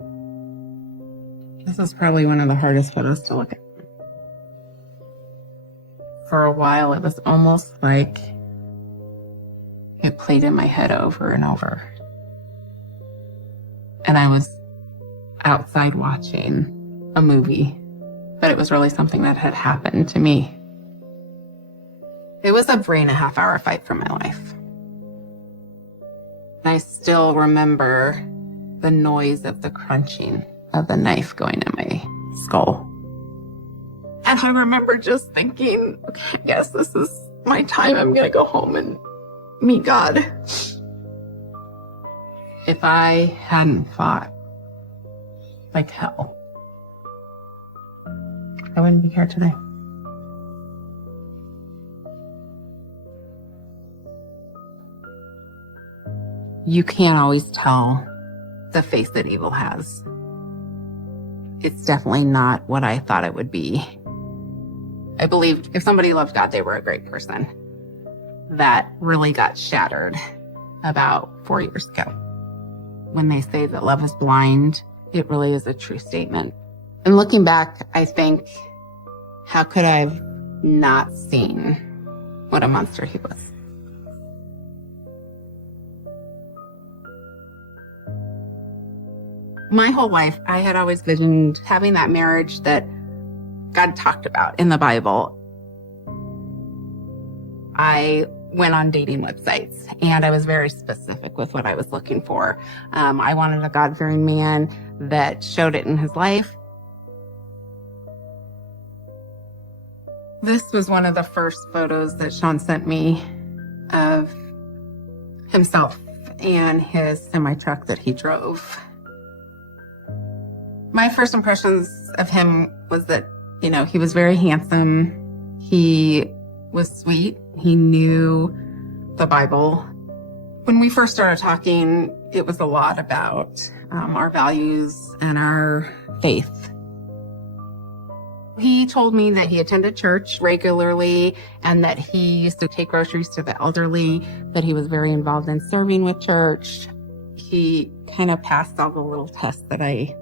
This is probably one of the hardest photos to look at. For a while, it was almost like it played in my head over and over. And I was outside watching a movie, but it was really something that had happened to me. It was a 3.5-hour fight for my life. I still remember the noise of the crunching of the knife going in my skull. And I remember just thinking, okay, I guess this is my time. I'm going to go home and meet God. If I hadn't fought like hell, I wouldn't be here today. You can't always tell the face that evil has. It's definitely not what I thought it would be. I believed if somebody loved God, they were a great person. That really got shattered about 4 years ago. When they say that love is blind, it really is a true statement. And looking back, I think, how could I have not seen what a monster he was? My whole life, I had always visioned having that marriage that God talked about in the Bible. I went on dating websites and I was very specific with what I was looking for. I wanted a God-fearing man that showed it in his life. This was one of the first photos that Sean sent me of himself and his semi-truck that he drove. My first impressions of him was that, he was very handsome. He was sweet. He knew the Bible. When we first started talking, it was a lot about our values and our faith. He told me that he attended church regularly and that he used to take groceries to the elderly, that he was very involved in serving with church. He kind of passed all the little tests that I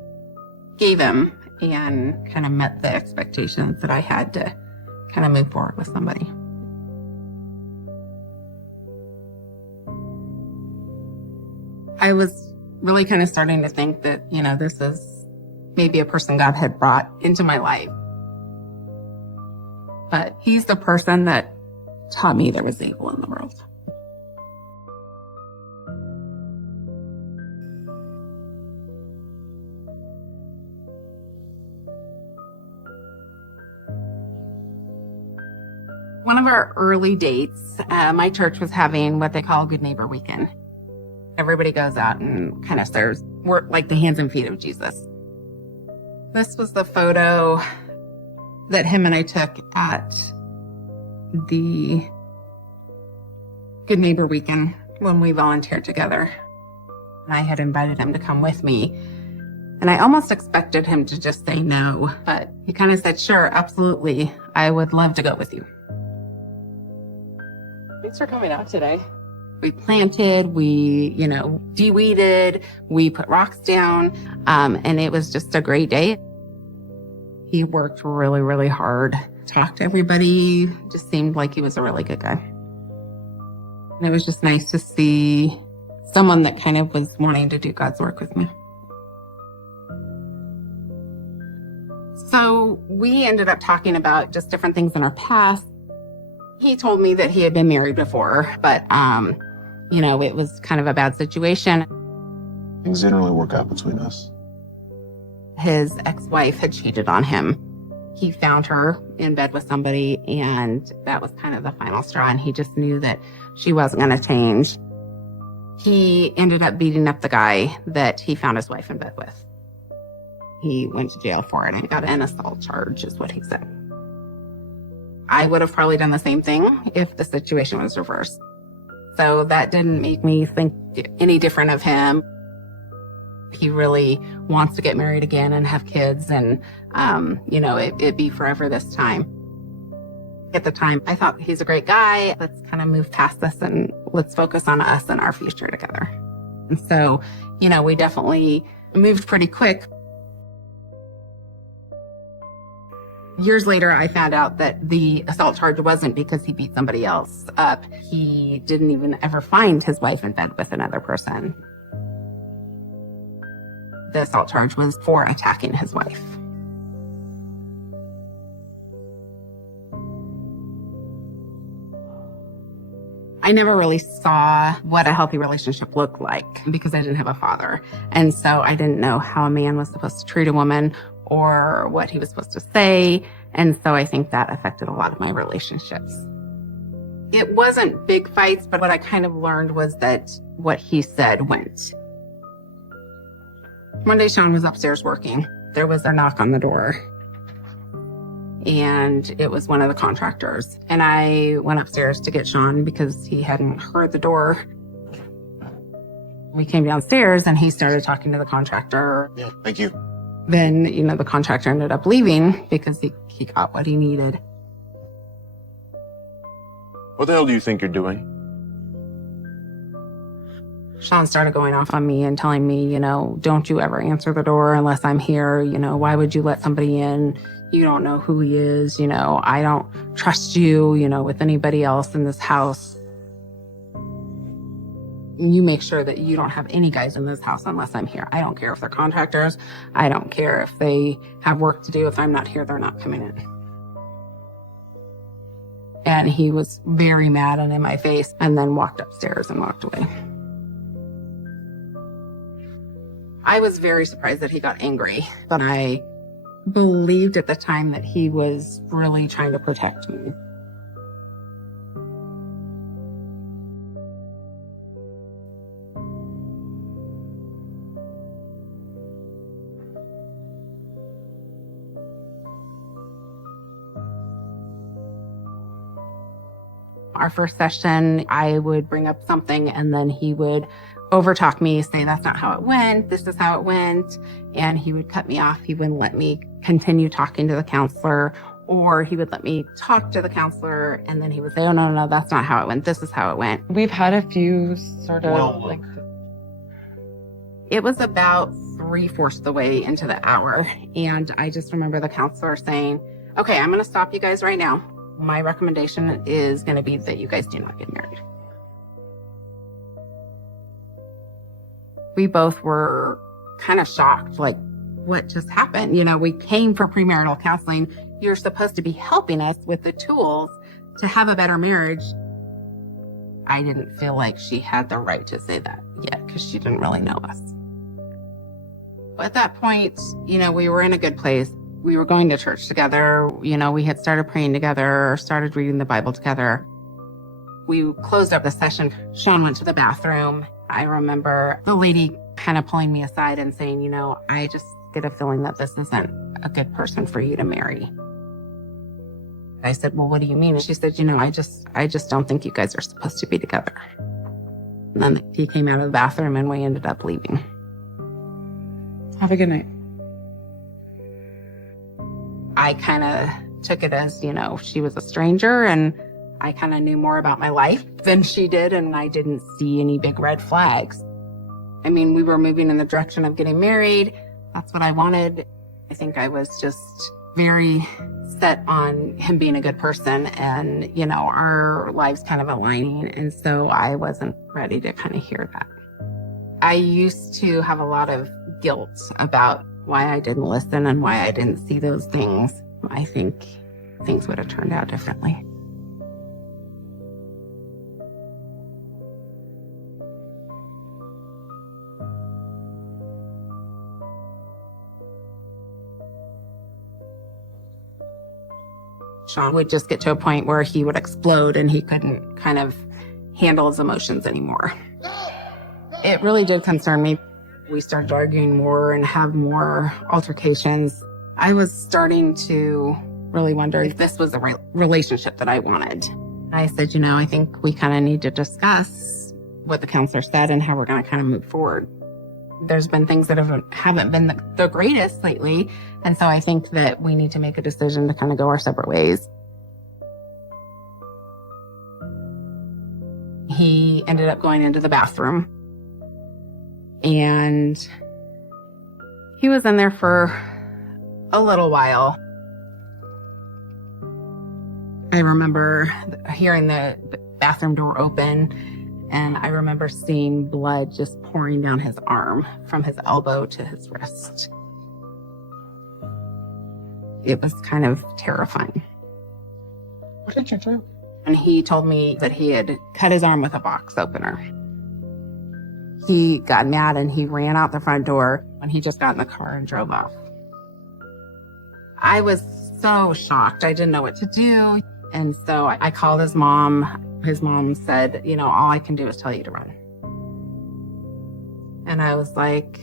gave him and kind of met the expectations that I had to kind of move forward with somebody. I was really kind of starting to think that, this is maybe a person God had brought into my life. But he's the person that taught me there was evil in the world. One of our early dates, my church was having what they call Good Neighbor Weekend. Everybody goes out and kind of serves. We're like the hands and feet of Jesus. This was the photo that him and I took at the Good Neighbor Weekend when we volunteered together. And I had invited him to come with me. And I almost expected him to just say no, but he kind of said, sure, absolutely. I would love to go with you. Thanks for coming out today. We planted, we, de-weeded, we put rocks down, and it was just a great day. He worked really, really hard, talked to everybody, just seemed like he was a really good guy. And it was just nice to see someone that kind of was wanting to do God's work with me. So we ended up talking about just different things in our past. He told me that he had been married before, but, it was kind of a bad situation. Things didn't really work out between us. His ex-wife had cheated on him. He found her in bed with somebody, and that was kind of the final straw, and he just knew that she wasn't going to change. He ended up beating up the guy that he found his wife in bed with. He went to jail for it and got an assault charge, is what he said. I would have probably done the same thing if the situation was reversed. So that didn't make me think any different of him. He really wants to get married again and have kids and, it'd be forever this time. At the time, I thought he's a great guy. Let's kind of move past this and let's focus on us and our future together. And so, we definitely It moved pretty quick. Years later, I found out that the assault charge wasn't because he beat somebody else up. He didn't even ever find his wife in bed with another person. The assault charge was for attacking his wife. I never really saw what a healthy relationship looked like because I didn't have a father. And so I didn't know how a man was supposed to treat a woman or what he was supposed to say. And so I think that affected a lot of my relationships. It wasn't big fights, but what I kind of learned was that what he said went. One day Sean was upstairs working. There was a knock on the door. And it was one of the contractors. And I went upstairs to get Sean because he hadn't heard the door. We came downstairs and he started talking to the contractor. Yeah, thank you. Then, the contractor ended up leaving because he got what he needed. What the hell do you think you're doing? Sean started going off on me and telling me, don't you ever answer the door unless I'm here. Why would you let somebody in? You don't know who he is. I don't trust you, with anybody else in this house. You make sure that you don't have any guys in this house unless I'm here. I don't care if they're contractors. I don't care if they have work to do. If I'm not here, they're not coming in. And he was very mad and in my face and then walked upstairs and walked away. I was very surprised that he got angry, but I believed at the time that he was really trying to protect me. Our first session, I would bring up something and then he would overtalk me, say, that's not how it went. This is how it went. And he would cut me off. He wouldn't let me continue talking to the counselor, or he would let me talk to the counselor. And then he would say, oh, no, that's not how it went. This is how it went. We've had a few sort of It was about 3/4 the way into the hour. And I just remember the counselor saying, okay, I'm going to stop you guys right now. My recommendation is going to be that you guys do not get married. We both were kind of shocked, like, what just happened? We came for premarital counseling. You're supposed to be helping us with the tools to have a better marriage. I didn't feel like she had the right to say that yet because she didn't really know us. At that point, we were in a good place. We were going to church together. We had started praying together, started reading the Bible together. We closed up the session. Sean went to the bathroom. I remember the lady kind of pulling me aside and saying, I just get a feeling that this isn't a good person for you to marry. I said, well, what do you mean? And she said, I just don't think you guys are supposed to be together. And then he came out of the bathroom and we ended up leaving. Have a good night. I kind of took it as, she was a stranger and I kind of knew more about my life than she did, and I didn't see any big red flags. I mean, we were moving in the direction of getting married. That's what I wanted. I think I was just very set on him being a good person and, our lives kind of aligning. And so I wasn't ready to kind of hear that. I used to have a lot of guilt about why I didn't listen and why I didn't see those things. I think things would have turned out differently. Sean would just get to a point where he would explode and he couldn't kind of handle his emotions anymore. It really did concern me. We started arguing more and have more altercations. I was starting to really wonder if this was a relationship that I wanted. I said, I think we kind of need to discuss what the counselor said and how we're going to kind of move forward. There's been things that haven't been the greatest lately. And so I think that we need to make a decision to kind of go our separate ways. He ended up going into the bathroom. And He was in there for a little while. I remember hearing the bathroom door open, and I remember seeing blood just pouring down his arm from his elbow to his wrist. It was kind of terrifying. What did you do? And he told me that he had cut his arm with a box opener. He got mad and he ran out the front door when he just got in the car and drove off. I was so shocked. I didn't know what to do. And so I called his mom. His mom said, all I can do is tell you to run. And I was like,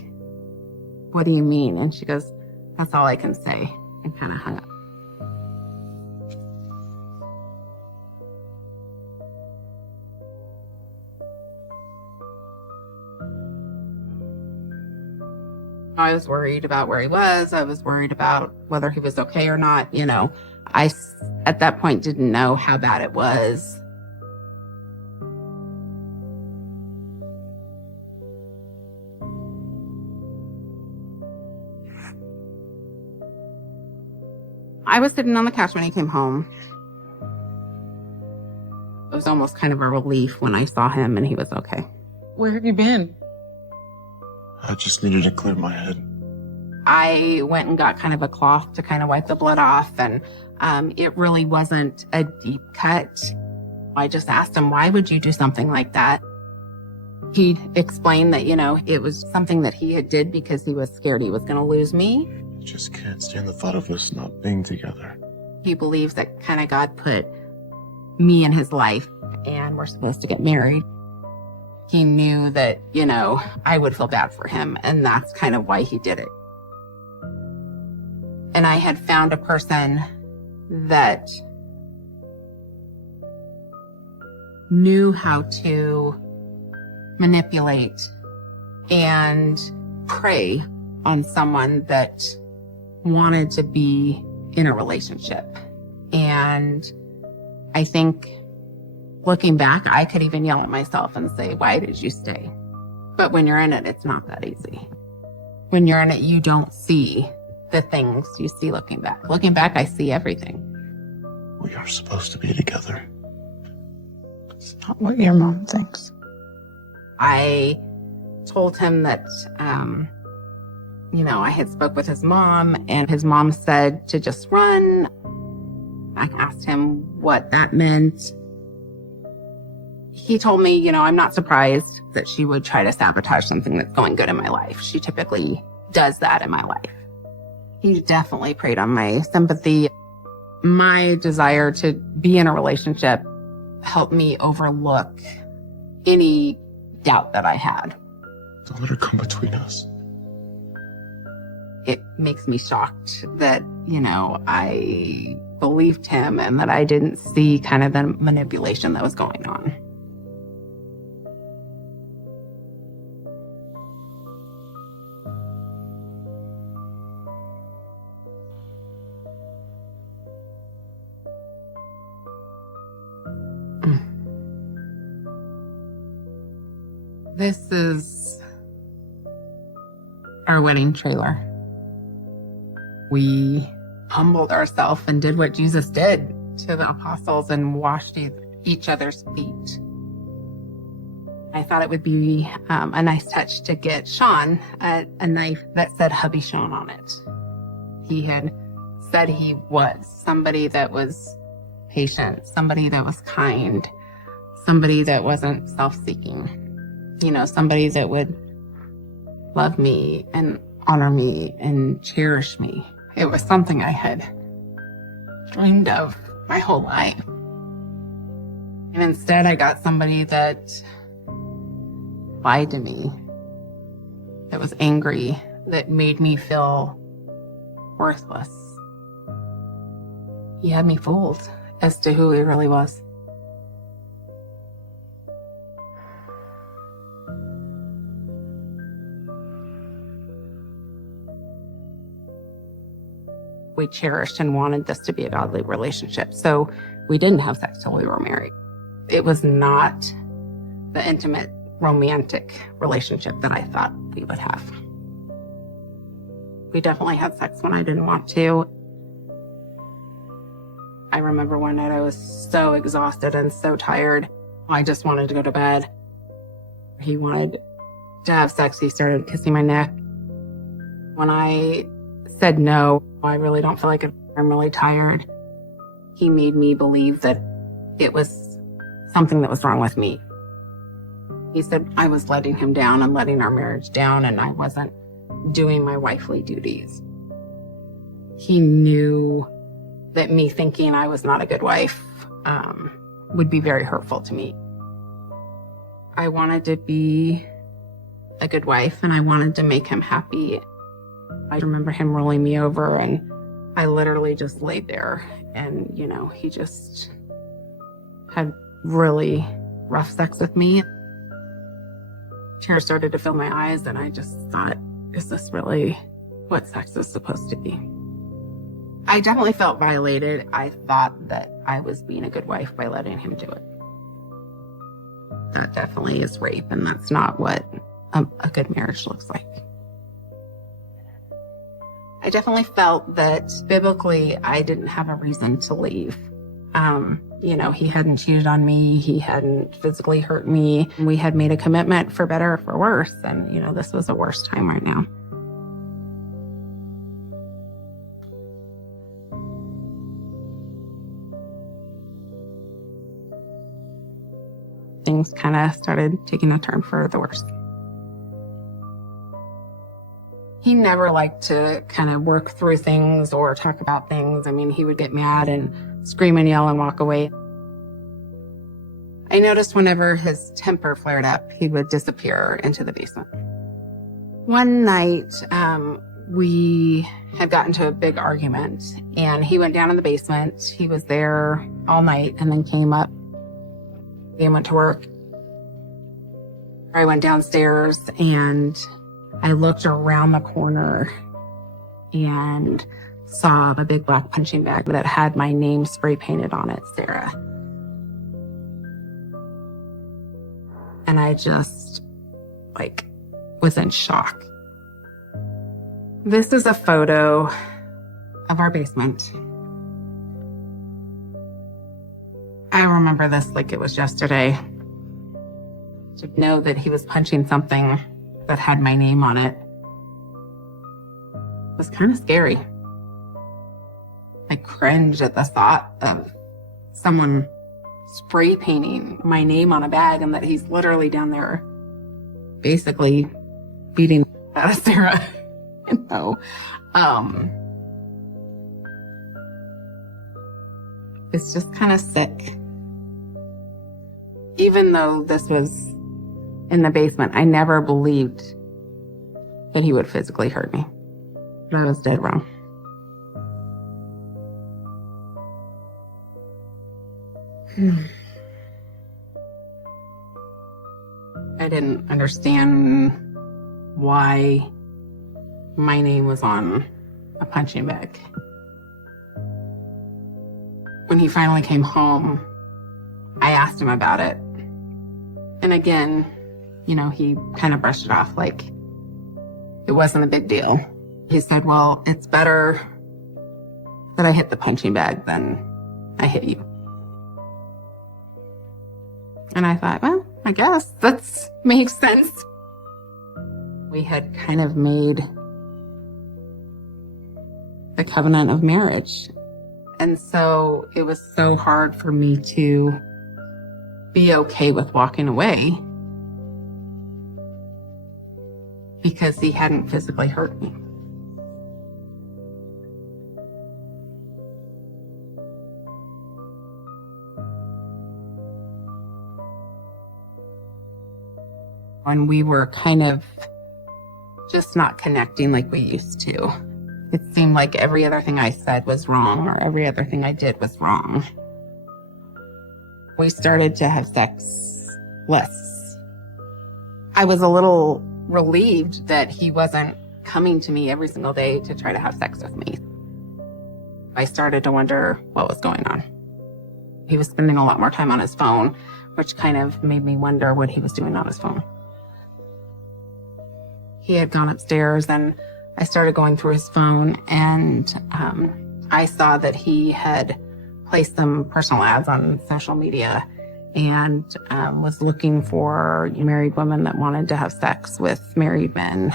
what do you mean? And she goes, that's all I can say. And kind of hung up. I was worried about where he was. I was worried about whether he was okay or not. I, at that point, didn't know how bad it was. I was sitting on the couch when he came home. It was almost kind of a relief when I saw him and he was okay. Where have you been? I just needed to clear my head. I went and got kind of a cloth to kind of wipe the blood off, and it really wasn't a deep cut. I just asked him, why would you do something like that? He explained that, it was something that he had did because he was scared he was going to lose me. I just can't stand the thought of us not being together. He believes that kind of God put me in his life and we're supposed to get married. He knew that, I would feel bad for him, and that's kind of why he did it. And I had found a person that knew how to manipulate and prey on someone that wanted to be in a relationship. And I think looking back, I could even yell at myself and say, why did you stay? But when you're in it, it's not that easy. When you're in it, you don't see the things you see looking back. Looking back, I see everything. We are supposed to be together. It's not what your mom thinks. I told him that, I had spoke with his mom, and his mom said to just run. I asked him what that meant. He told me, I'm not surprised that she would try to sabotage something that's going good in my life. She typically does that in my life. He definitely preyed on my sympathy. My desire to be in a relationship helped me overlook any doubt that I had. Don't let her come between us. It makes me shocked that, I believed him and that I didn't see kind of the manipulation that was going on. This is our wedding trailer. We humbled ourselves and did what Jesus did to the apostles and washed each other's feet. I thought it would be a nice touch to get Sean a knife that said Hubby Sean on it. He had said he was somebody that was patient, somebody that was kind, somebody that wasn't self-seeking. Somebody that would love me and honor me and cherish me. It was something I had dreamed of my whole life. And instead, I got somebody that lied to me, that was angry, that made me feel worthless. He had me fooled as to who he really was. We cherished and wanted this to be a godly relationship. So we didn't have sex till we were married. It was not the intimate, romantic relationship that I thought we would have. We definitely had sex when I didn't want to. I remember one night I was so exhausted and so tired. I just wanted to go to bed. He wanted to have sex. He started kissing my neck. When I said no, I really don't feel like it. I'm really tired. He made me believe that it was something that was wrong with me. He said I was letting him down and letting our marriage down, and I wasn't doing my wifely duties. He knew that me thinking I was not a good wife would be very hurtful to me. I wanted to be a good wife, and I wanted to make him happy. I remember him rolling me over, and I literally just laid there, and, he just had really rough sex with me. Tears started to fill my eyes, and I just thought, is this really what sex is supposed to be? I definitely felt violated. I thought that I was being a good wife by letting him do it. That definitely is rape, and that's not what a good marriage looks like. I definitely felt that biblically I didn't have a reason to leave. He hadn't cheated on me. He hadn't physically hurt me. We had made a commitment for better or for worse. And, this was a worse time right now. Things kind of started taking a turn for the worse. He never liked to kind of work through things or talk about things. He would get mad and scream and yell and walk away. I noticed whenever his temper flared up, he would disappear into the basement. One night, we had gotten into a big argument, and he went down in the basement. He was there all night and then came up. He went to work. I went downstairs, and I looked around the corner and saw the big black punching bag that had my name spray painted on it, Sarah. And I just, was in shock. This is a photo of our basement. I remember this like it was yesterday. To know that he was punching something that had my name on it was kind of scary. I cringed at the thought of someone spray painting my name on a bag, and that he's literally down there basically beating out of Sarah. It's just kind of sick. Even though this was in the basement, I never believed that he would physically hurt me. But I was dead wrong. I didn't understand why my name was on a punching bag. When he finally came home, I asked him about it. And again, he kind of brushed it off like it wasn't a big deal. He said, well, it's better that I hit the punching bag than I hit you. And I thought, well, I guess that makes sense. We had kind of made the covenant of marriage. And so it was so hard for me to be okay with walking away because he hadn't physically hurt me. When we were kind of just not connecting like we used to. It seemed like every other thing I said was wrong, or every other thing I did was wrong. We started to have sex less. I was a little relieved that he wasn't coming to me every single day to try to have sex with me. I started to wonder what was going on. He was spending a lot more time on his phone, which kind of made me wonder what he was doing on his phone. He had gone upstairs and I started going through his phone, and I saw that he had placed some personal ads on social media and was looking for married women that wanted to have sex with married men.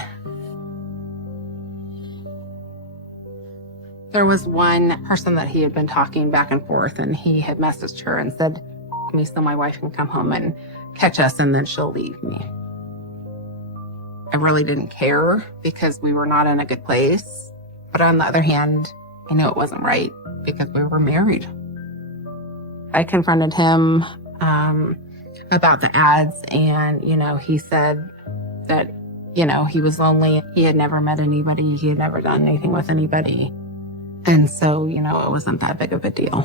There was one person that he had been talking back and forth, and he had messaged her and said, "Me so my wife can come home and catch us, and then she'll leave me." I really didn't care because we were not in a good place. But on the other hand, I knew it wasn't right because we were married. I confronted him about the ads, and, he said that, he was lonely. He had never met anybody. He had never done anything with anybody. And so, it wasn't that big of a deal.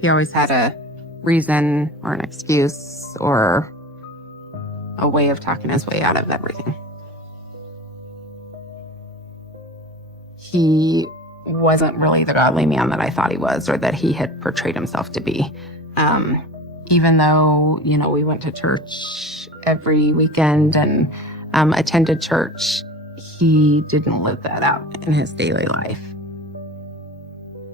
He always had a reason or an excuse or a way of talking his way out of everything. He wasn't really the godly man that I thought he was, or that he had portrayed himself to be. Even though, we went to church every weekend and attended church, he didn't live that out in his daily life.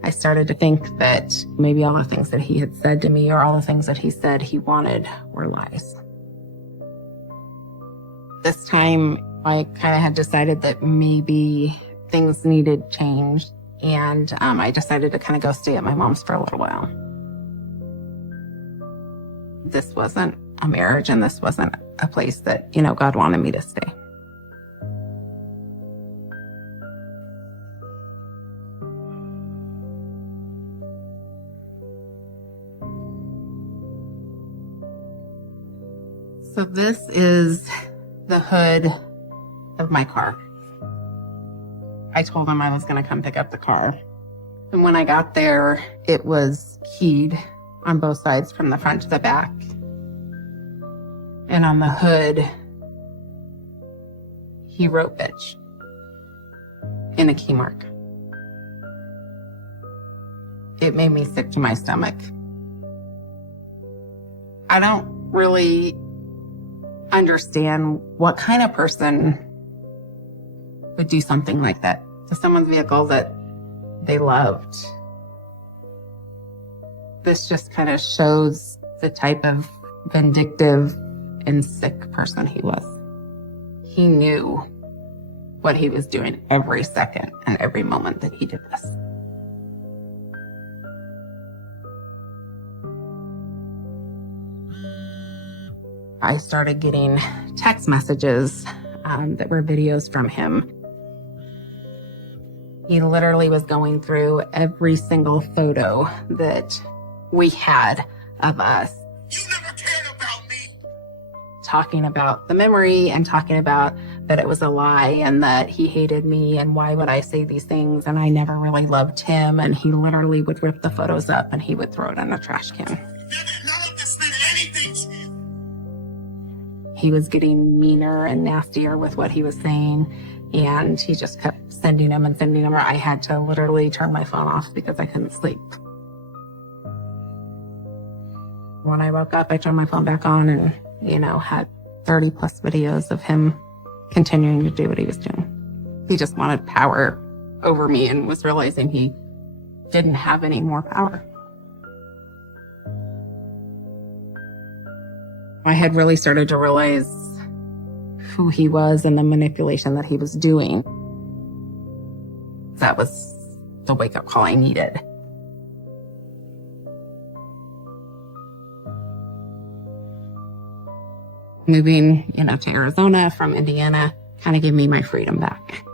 I started to think that maybe all the things that he had said to me, or all the things that he said he wanted, were lies. This time, I kind of had decided that maybe things needed change, and I decided to kind of go stay at my mom's for a little while. This wasn't a marriage, and this wasn't a place that, God wanted me to stay. So this is the hood of my car. I told him I was going to come pick up the car. And when I got there, it was keyed on both sides from the front to the back. And on the hood, he wrote "bitch" in a key mark. It made me sick to my stomach. I don't really understand what kind of person would do something like that to someone's vehicle that they loved. This just kind of shows the type of vindictive and sick person he was. He knew what he was doing every second and every moment that he did this. I started getting text messages that were videos from him. He literally was going through every single photo that we had of us. You never cared about me. Talking about the memory and talking about that it was a lie and that he hated me and why would I say these things and I never really loved him. And he literally would rip the photos up and he would throw it in a trash can. None of this meant anything to you. He was getting meaner and nastier with what he was saying, and he just kept sending them. Or I had to literally turn my phone off because I couldn't sleep. When I woke up, I turned my phone back on and, had 30 plus videos of him continuing to do what he was doing. He just wanted power over me and was realizing he didn't have any more power. I had really started to realize who he was and the manipulation that he was doing. That was the wake-up call I needed. Moving, to Arizona from Indiana kind of gave me my freedom back.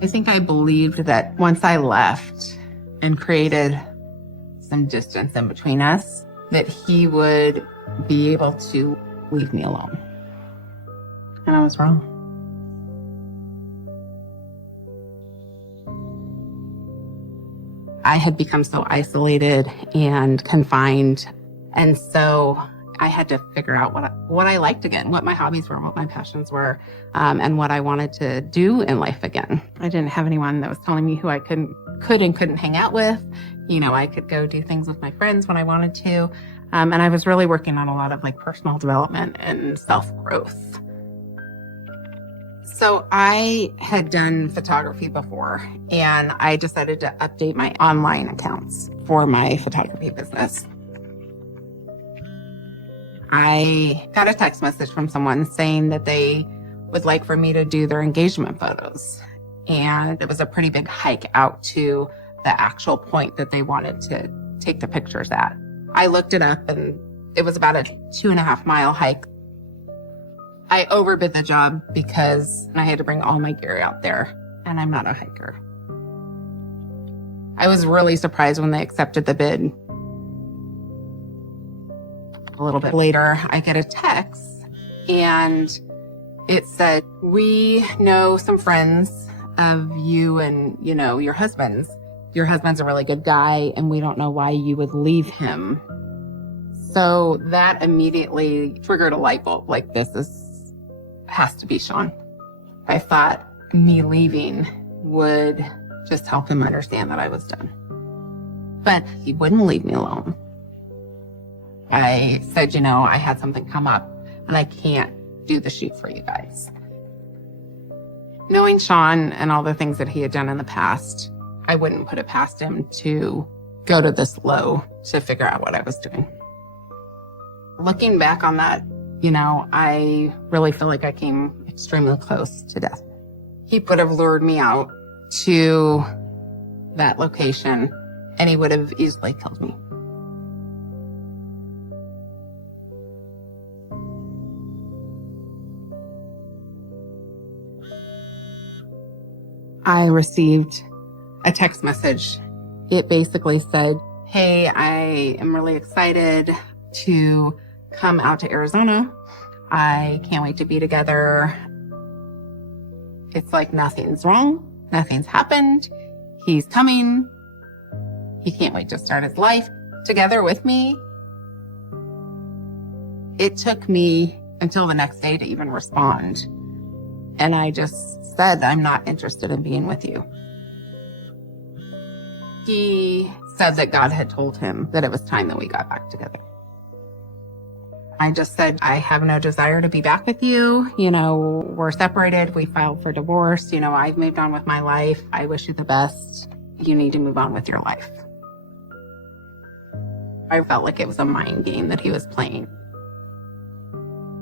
I think I believed that once I left and created some distance in between us, that he would be able to leave me alone. And I was wrong. I had become so isolated and confined. And so I had to figure out what I liked again, what my hobbies were, what my passions were, and what I wanted to do in life again. I didn't have anyone that was telling me who I could and couldn't hang out with. I could go do things with my friends when I wanted to. And I was really working on a lot of personal development and self-growth. So I had done photography before, and I decided to update my online accounts for my photography business. I got a text message from someone saying that they would like for me to do their engagement photos. And it was a pretty big hike out to the actual point that they wanted to take the pictures at. I looked it up, and it was about a 2.5-mile hike. I overbid the job because I had to bring all my gear out there, and I'm not a hiker. I was really surprised when they accepted the bid. A little bit later, I get a text, and it said, "We know some friends of you and, your husband's. Your husband's a really good guy, and we don't know why you would leave him." So that immediately triggered a light bulb. Like, has to be Sean. I thought me leaving would just help him understand that I was done. But he wouldn't leave me alone. I said, I had something come up and I can't do the shoot for you guys. Knowing Sean and all the things that he had done in the past, I wouldn't put it past him to go to this low to figure out what I was doing. Looking back on that, I really feel like I came extremely close to death. He could have lured me out to that location, and he would have easily killed me. I received a text message. It basically said, "Hey, I am really excited to come out to Arizona. I can't wait to be together. It's like nothing's wrong. Nothing's happened. He's coming. He can't wait to start his life together with me." It took me until the next day to even respond. And I just said, "I'm not interested in being with you." He said that God had told him that it was time that we got back together. I just said, "I have no desire to be back with you. We're separated. We filed for divorce. I've moved on with my life. I wish you the best. You need to move on with your life." I felt like it was a mind game that he was playing.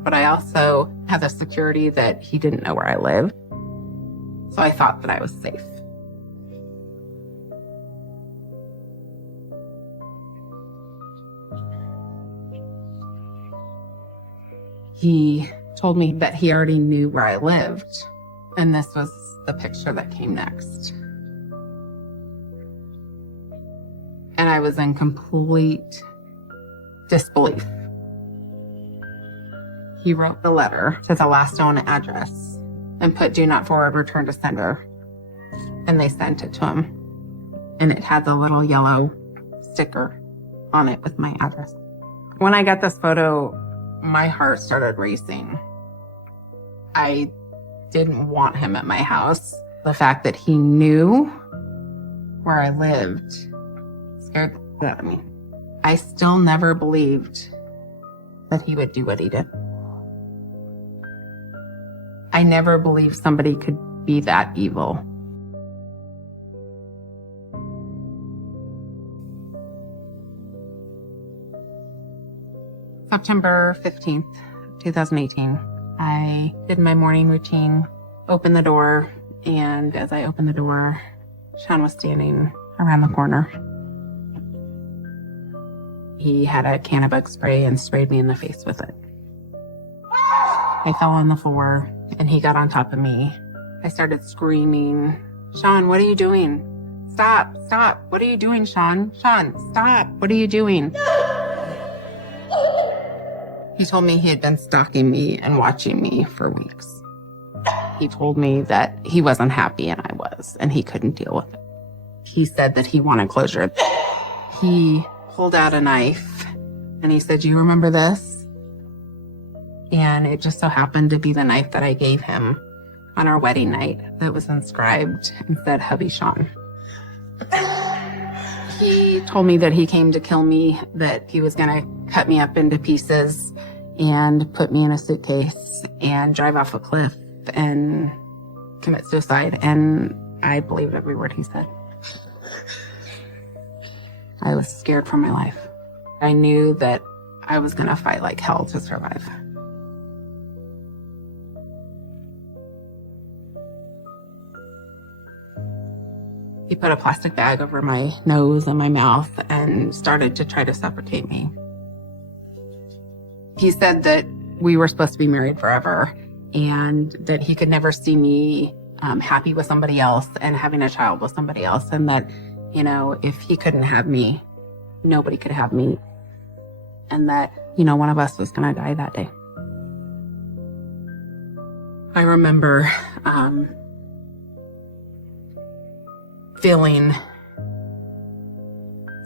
But I also had the security that he didn't know where I lived. So I thought that I was safe. He told me that he already knew where I lived, and this was the picture that came next. And I was in complete disbelief. He wrote the letter to the last known address and put "Do not forward, return to sender." And they sent it to him. And it had the little yellow sticker on it with my address. When I got this photo, my heart started racing. I didn't want him at my house. The fact that he knew where I lived scared the shit out of me. I still never believed that he would do what he did. I never believed somebody could be that evil. September 15th, 2018, I did my morning routine, opened the door, and as I opened the door, Sean was standing around the corner. He had a can of bug spray and sprayed me in the face with it. I fell on the floor, and he got on top of me. I started screaming, "Sean, what are you doing? Stop, stop. What are you doing, Sean? Sean, stop. What are you doing?" He told me he had been stalking me and watching me for weeks. He told me that he wasn't happy and I was, and he couldn't deal with it. He said that he wanted closure. He pulled out a knife and he said, "Do you remember this?" And it just so happened to be the knife that I gave him on our wedding night that was inscribed and said, "Hubby Sean." He told me that he came to kill me, that he was going to cut me up into pieces and put me in a suitcase and drive off a cliff and commit suicide, and I believed every word he said. I was scared for my life. I knew that I was going to fight like hell to survive. He put a plastic bag over my nose and my mouth and started to try to suffocate me. He said that we were supposed to be married forever and that he could never see me happy with somebody else and having a child with somebody else, and that, you know, if he couldn't have me, nobody could have me, and that, you know, one of us was going to die that day. I remember feeling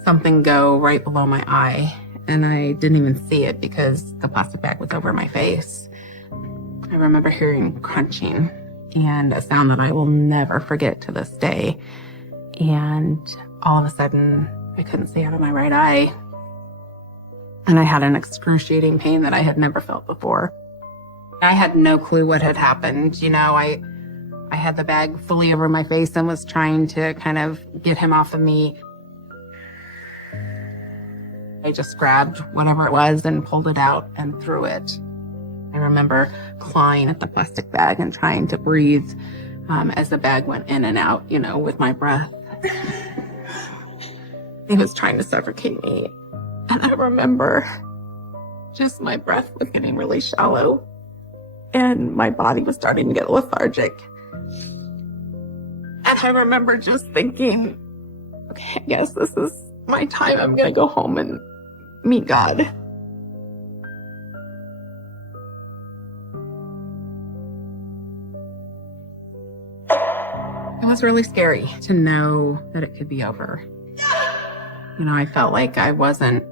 something go right below my eye, and I didn't even see it because the plastic bag was over my face. I remember hearing crunching and a sound that I will never forget to this day. And all of a sudden, I couldn't see out of my right eye. And I had an excruciating pain that I had never felt before. I had no clue what had happened. You know, I had the bag fully over my face and was trying to kind of get him off of me. I just grabbed whatever it was and pulled it out and threw it. I remember clawing at the plastic bag and trying to breathe as the bag went in and out, you know, with my breath. It was trying to suffocate me. And I remember just my breath was getting really shallow and my body was starting to get lethargic. And I remember just thinking, okay, I guess this is my time. I'm going to go home and meet God. It was really scary to know that it could be over. You know, I felt like I wasn't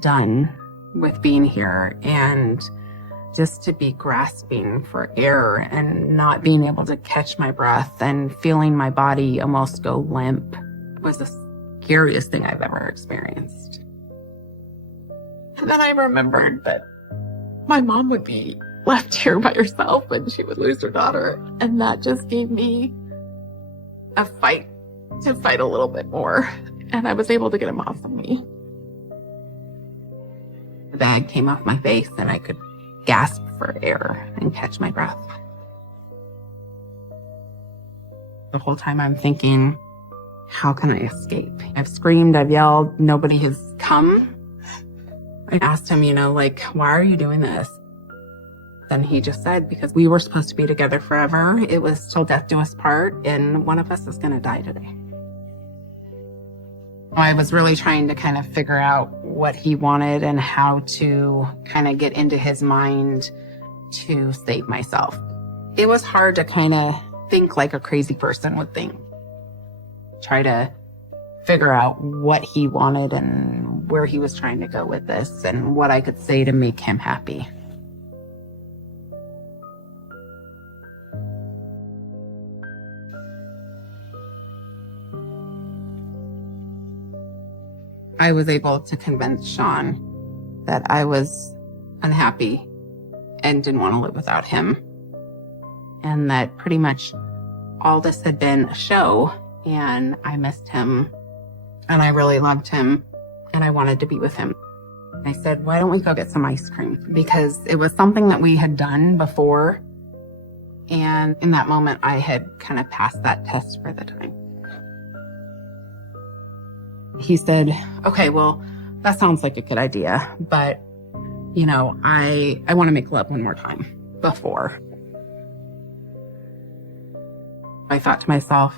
done with being here, and just to be grasping for air and not being able to catch my breath and feeling my body almost go limp was the scariest thing I've ever experienced. And then I remembered that my mom would be left here by herself and she would lose her daughter. And that just gave me a fight to fight a little bit more. And I was able to get him off of me. The bag came off my face and I could gasp for air and catch my breath. The whole time I'm thinking, how can I escape? I've screamed, I've yelled, nobody has come. I asked him, you know, like, why are you doing this? Then he just said, because we were supposed to be together forever. It was till death do us part, and one of us is going to die today. I was really trying to kind of figure out what he wanted and how to kind of get into his mind to save myself. It was hard to kind of think like a crazy person would think. Try to figure out what he wanted and where he was trying to go with this and what I could say to make him happy. I was able to convince Sean that I was unhappy and didn't want to live without him. And that pretty much all this had been a show, and I missed him and I really loved him and I wanted to be with him. I said, why don't we go get some ice cream? Because it was something that we had done before. And in that moment, I had kind of passed that test for the time. He said, okay, well, that sounds like a good idea, but, you know, I want to make love one more time before. I thought to myself,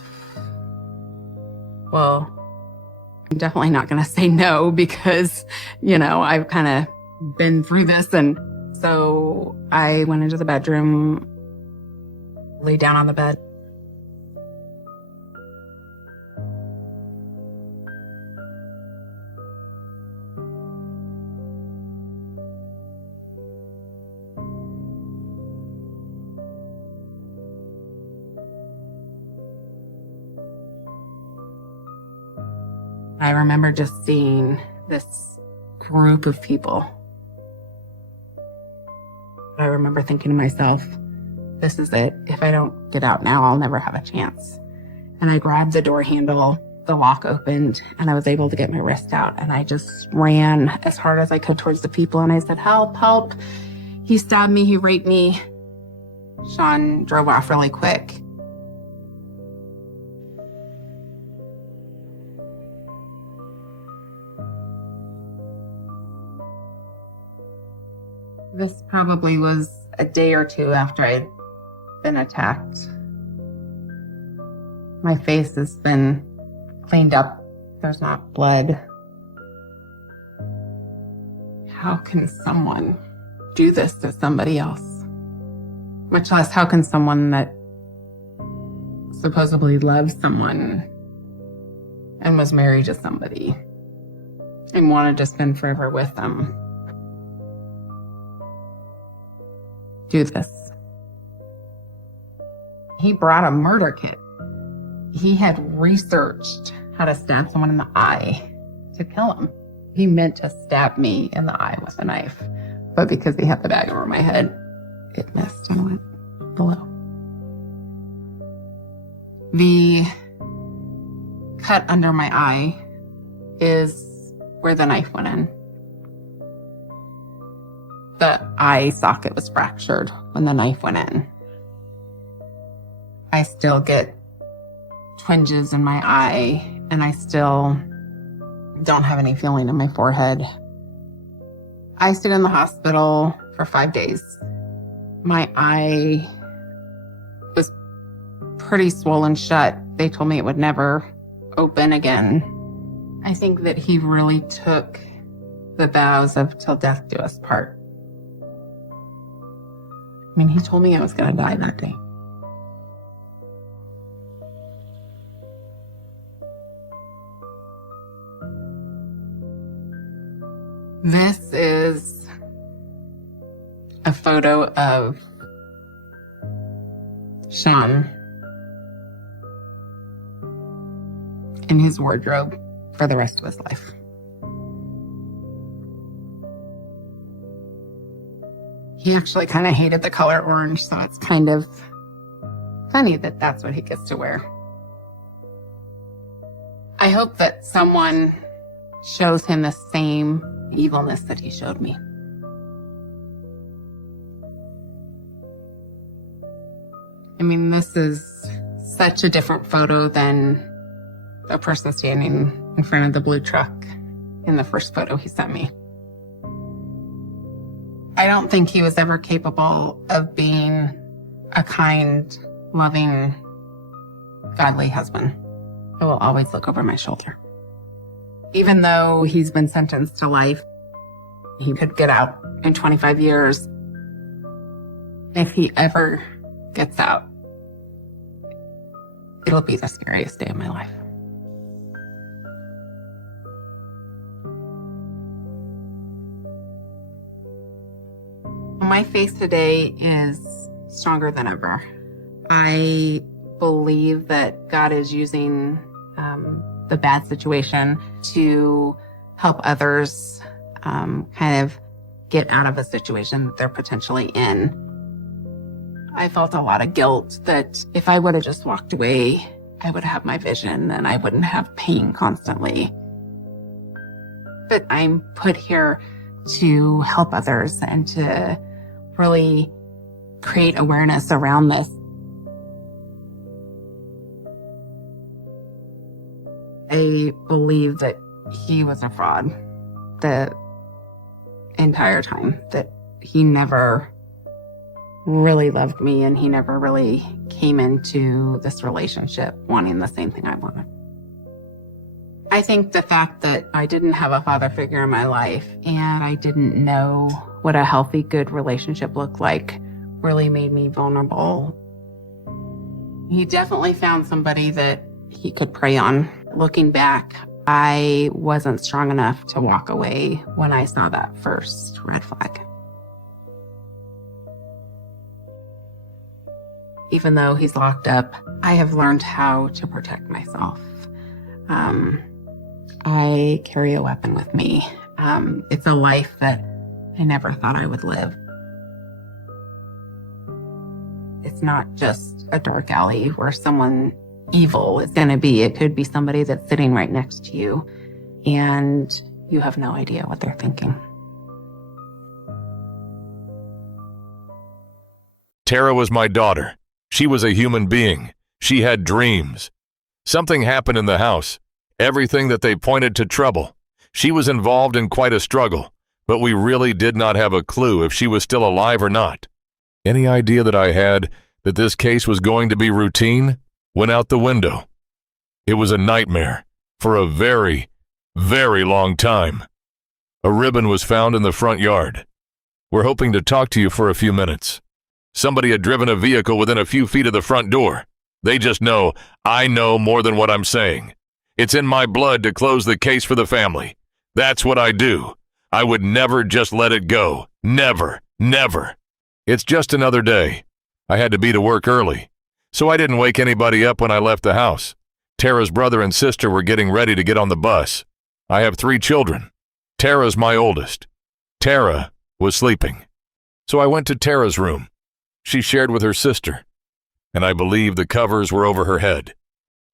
well, I'm definitely not going to say no because, you know, I've kind of been through this. And so I went into the bedroom, lay down on the bed. I remember just seeing this group of people. I remember thinking to myself, this is it. if I don't get out now, I'll never have a chance. And I grabbed the door handle, the lock opened, and I was able to get my wrist out. And I just ran as hard as I could towards the people. And I said, help, help. He stabbed me. He raped me. Sean drove off really quick. This probably was a day or two after I'd been attacked. My face has been cleaned up. There's not blood. How can someone do this to somebody else? Much less, how can someone that supposedly loves someone and was married to somebody and wanted to spend forever with them do this? He brought a murder kit. He had researched how to stab someone in the eye to kill him. He meant to stab me in the eye with a knife, but because he had the bag over my head, it missed and went below. The cut under my eye is where the knife went in. The eye socket was fractured when the knife went in. I still get twinges in my eye, and I still don't have any feeling in my forehead. I stayed in the hospital for 5 days. My eye was pretty swollen shut. They told me it would never open again. I think that he really took the vows of till death do us part. I mean, he told me I was going to die that day. This is a photo of Sean in his wardrobe for the rest of his life. He actually kind of hated the color orange, so it's kind of funny that that's what he gets to wear. I hope that someone shows him the same evilness that he showed me. I mean, this is such a different photo than the person standing in front of the blue truck in the first photo he sent me. I don't think he was ever capable of being a kind, loving, godly husband. I will always look over my shoulder. Even though he's been sentenced to life, he could get out in 25 years. If he ever gets out, it'll be the scariest day of my life. My faith today is stronger than ever. I believe that God is using the bad situation to help others kind of get out of a situation that they're potentially in. I felt a lot of guilt that if I would have just walked away, I would have my vision and I wouldn't have pain constantly. But I'm put here to help others and to really create awareness around this. I believe that he was a fraud the entire time, that he never really loved me and he never really came into this relationship wanting the same thing I wanted. I think the fact that I didn't have a father figure in my life and I didn't know what a healthy, good relationship looked like really made me vulnerable. He definitely found somebody that he could prey on. Looking back, I wasn't strong enough to walk away when I saw that first red flag. Even though he's locked up, I have learned how to protect myself. I carry a weapon with me. It's a life that I never thought I would live. It's It's not just a dark alley where someone evil is going to be. It could be somebody that's sitting right next to you, and you have no idea what they're thinking. Tara was my daughter. She was a human being. She had dreams. Something happened in the house. Everything that they pointed to trouble. She was involved in quite a struggle, but we really did not have a clue if she was still alive or not. Any idea that I had that this case was going to be routine went out the window. It was a nightmare for a very, very long time. A ribbon was found in the front yard. We're hoping to talk to you for a few minutes. Somebody had driven a vehicle within a few feet of the front door. They just know I know more than what I'm saying. It's in my blood to close the case for the family. That's what I do. I would never just let it go. Never, never. It's just another day. I had to be to work early, so I didn't wake anybody up when I left the house. Tara's brother and sister were getting ready to get on the bus. I have 3 children. Tara's my oldest. Tara was sleeping. So I went to Tara's room. She shared with her sister, and I believe the covers were over her head.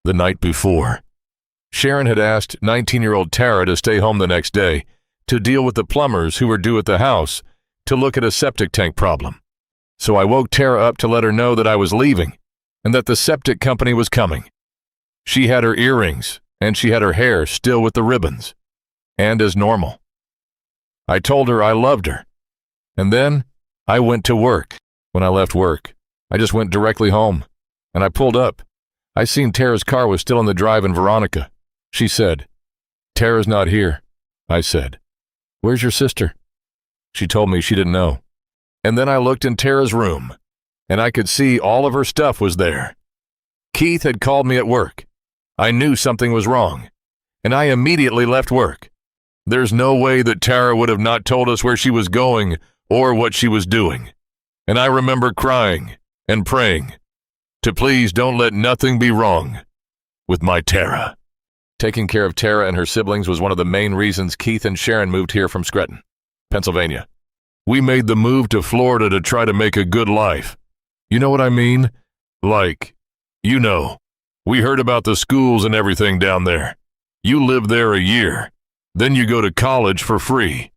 The night before, Sharon had asked 19-year-old Tara to stay home the next day to deal with the plumbers who were due at the house to look at a septic tank problem. So I woke Tara up to let her know that I was leaving and that the septic company was coming. She had her earrings and she had her hair still with the ribbons, and as normal. I told her I loved her, and then I went to work. When I left work, I just went directly home, and I pulled up. I seen Tara's car was still in the drive in Veronica. She said, "Tara's not here." I said, "Where's your sister?" She told me she didn't know. And then I looked in Tara's room, and I could see all of her stuff was there. Keith had called me at work. I knew something was wrong, and I immediately left work. There's no way that Tara would have not told us where she was going or what she was doing. And I remember crying and praying to please don't let nothing be wrong with my Tara. Taking care of Tara and her siblings was one of the main reasons Keith and Sharon moved here from Scranton, Pennsylvania. We made the move to Florida to try to make a good life. You know what I mean? Like, you know, we heard about the schools and everything down there. You live there a year, then you go to college for free.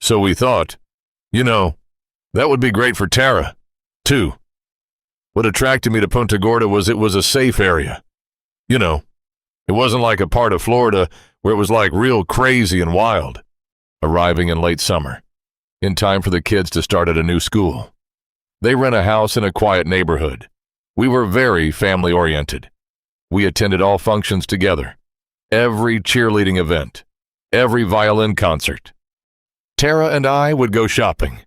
So we thought, you know, that would be great for Tara, too. What attracted me to Punta Gorda was it was a safe area. You know, it wasn't like a part of Florida where it was like real crazy and wild. Arriving in late summer, in time for the kids to start at a new school. They rent a house in a quiet neighborhood. We were very family-oriented. We attended all functions together, every cheerleading event, every violin concert. Tara and I would go shopping.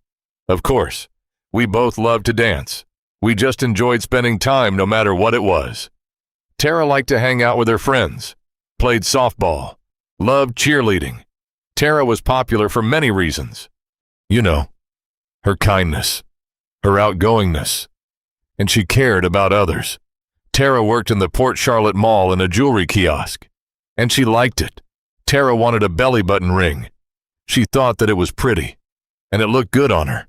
Of course, we both loved to dance. We just enjoyed spending time no matter what it was. Tara liked to hang out with her friends, played softball, loved cheerleading. Tara was popular for many reasons. You know, her kindness, her outgoingness, and she cared about others. Tara worked in the Port Charlotte Mall in a jewelry kiosk, and she liked it. Tara wanted a belly button ring. She thought that it was pretty, and it looked good on her.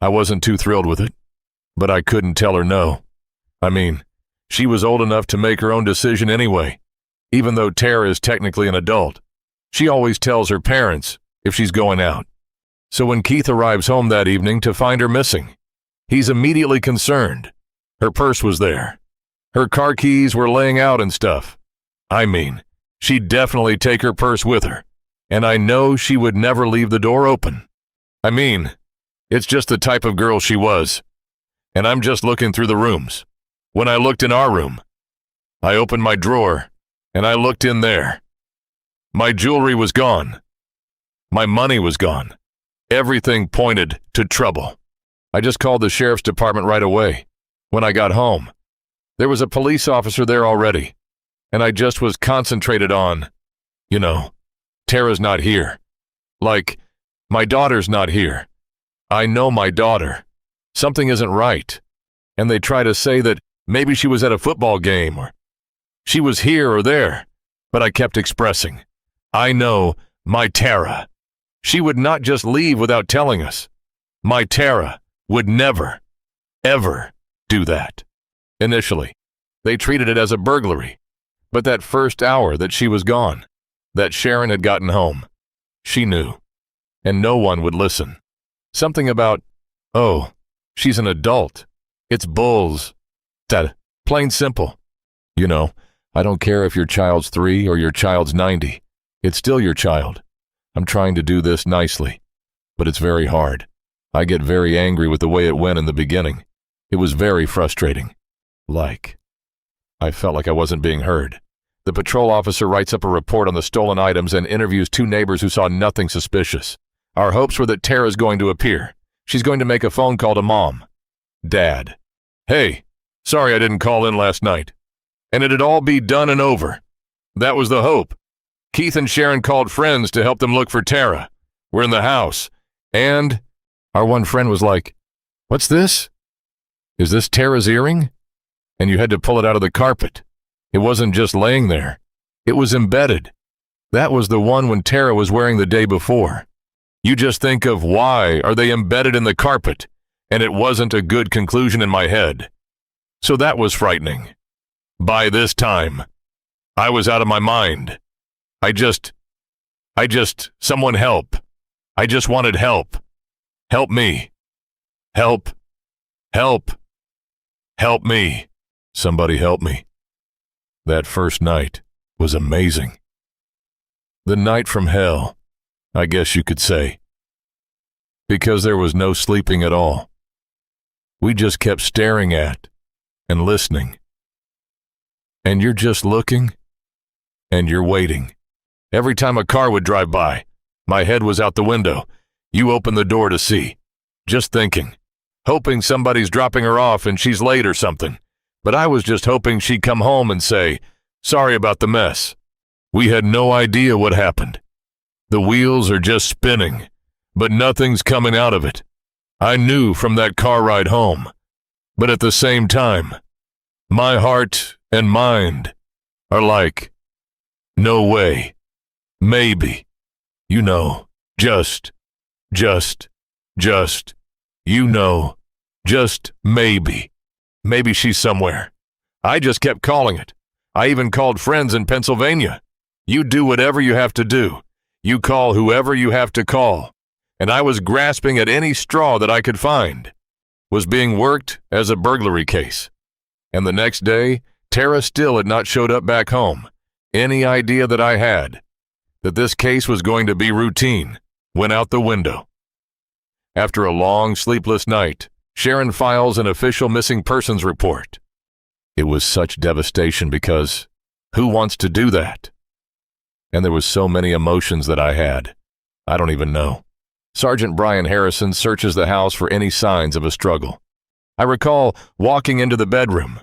I wasn't too thrilled with it, but I couldn't tell her no. I mean, she was old enough to make her own decision anyway. Even though Tara is technically an adult, she always tells her parents if she's going out. So when Keith arrives home that evening to find her missing, he's immediately concerned. Her purse was there. Her car keys were laying out and stuff. I mean, she'd definitely take her purse with her, and I know she would never leave the door open. I mean, it's just the type of girl she was. And I'm just looking through the rooms. When I looked in our room, I opened my drawer, and I looked in there. My jewelry was gone. My money was gone. Everything pointed to trouble. I just called the sheriff's department right away. When I got home, there was a police officer there already, and I just was concentrated on, you know, Tara's not here. Like, my daughter's not here. I know my daughter. Something isn't right. And they try to say that maybe she was at a football game or she was here or there. But I kept expressing, I know my Tara. She would not just leave without telling us. My Tara would never, ever do that. Initially, they treated it as a burglary. But that first hour that she was gone, that Sharon had gotten home, she knew. And no one would listen. Something about, oh, she's an adult. It's bulls. That, plain simple. You know, I don't care if your child's 3 or your child's 90. It's still your child. I'm trying to do this nicely, but it's very hard. I get very angry with the way it went in the beginning. It was very frustrating. I felt like I wasn't being heard. The patrol officer writes up a report on the stolen items and interviews 2 neighbors who saw nothing suspicious. Our hopes were that Tara's going to appear. She's going to make a phone call to Mom. Dad. Hey, sorry I didn't call in last night. And it'd all be done and over. That was the hope. Keith and Sharon called friends to help them look for Tara. We're in the house. And our one friend was like, "What's this? Is this Tara's earring?" And you had to pull it out of the carpet. It wasn't just laying there. It was embedded. That was the one when Tara was wearing the day before. You just think of why are they embedded in the carpet, and it wasn't a good conclusion in my head. So that was frightening. By this time, I was out of my mind. Someone help. I just wanted help. Help me. Help. Help. Help me. Somebody help me. That first night was amazing. The night from hell, I guess you could say. Because there was no sleeping at all. We just kept staring at and listening. And you're just looking, and you're waiting. Every time a car would drive by, my head was out the window. You open the door to see. Just thinking. Hoping somebody's dropping her off and she's late or something. But I was just hoping she'd come home and say, "Sorry about the mess." We had no idea what happened. The wheels are just spinning, but nothing's coming out of it. I knew from that car ride home. But at the same time, my heart and mind are like, no way, maybe, you know, just, you know, just maybe. Maybe she's somewhere. I just kept calling it. I even called friends in Pennsylvania. You do whatever you have to do. You call whoever you have to call. And I was grasping at any straw that I could find. Was being worked as a burglary case. And the next day, Tara still had not showed up back home. Any idea that I had that this case was going to be routine went out the window. After a long, sleepless night, Sharon files an official missing persons report. It was such devastation because who wants to do that? And there was so many emotions that I had. I don't even know. Sergeant Brian Harrison searches the house for any signs of a struggle. I recall walking into the bedroom,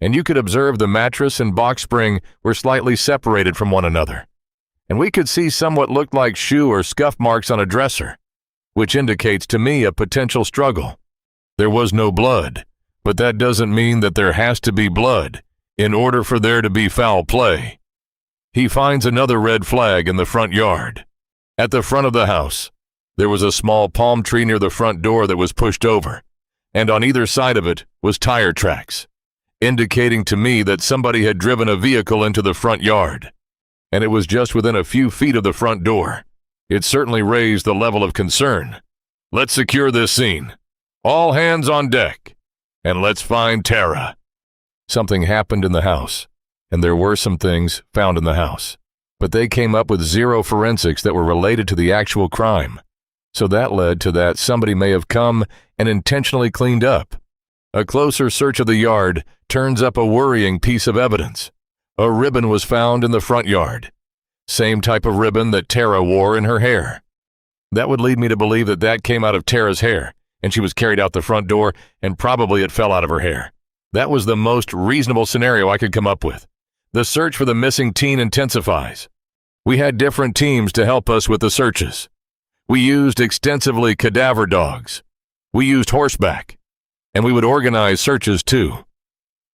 and you could observe the mattress and box spring were slightly separated from one another. And we could see somewhat looked like shoe or scuff marks on a dresser, which indicates to me a potential struggle. There was no blood, but that doesn't mean that there has to be blood in order for there to be foul play. He finds another red flag in the front yard. At the front of the house, there was a small palm tree near the front door that was pushed over, and on either side of it was tire tracks, indicating to me that somebody had driven a vehicle into the front yard. And it was just within a few feet of the front door. It certainly raised the level of concern. Let's secure this scene. All hands on deck. And let's find Tara. Something happened in the house, and there were some things found in the house. But they came up with 0 forensics that were related to the actual crime. So that led to that somebody may have come and intentionally cleaned up. A closer search of the yard turns up a worrying piece of evidence. A ribbon was found in the front yard. Same type of ribbon that Tara wore in her hair. That would lead me to believe that that came out of Tara's hair, and she was carried out the front door, and probably it fell out of her hair. That was the most reasonable scenario I could come up with. The search for the missing teen intensifies. We had different teams to help us with the searches. We used extensively cadaver dogs. We used horseback. And we would organize searches too.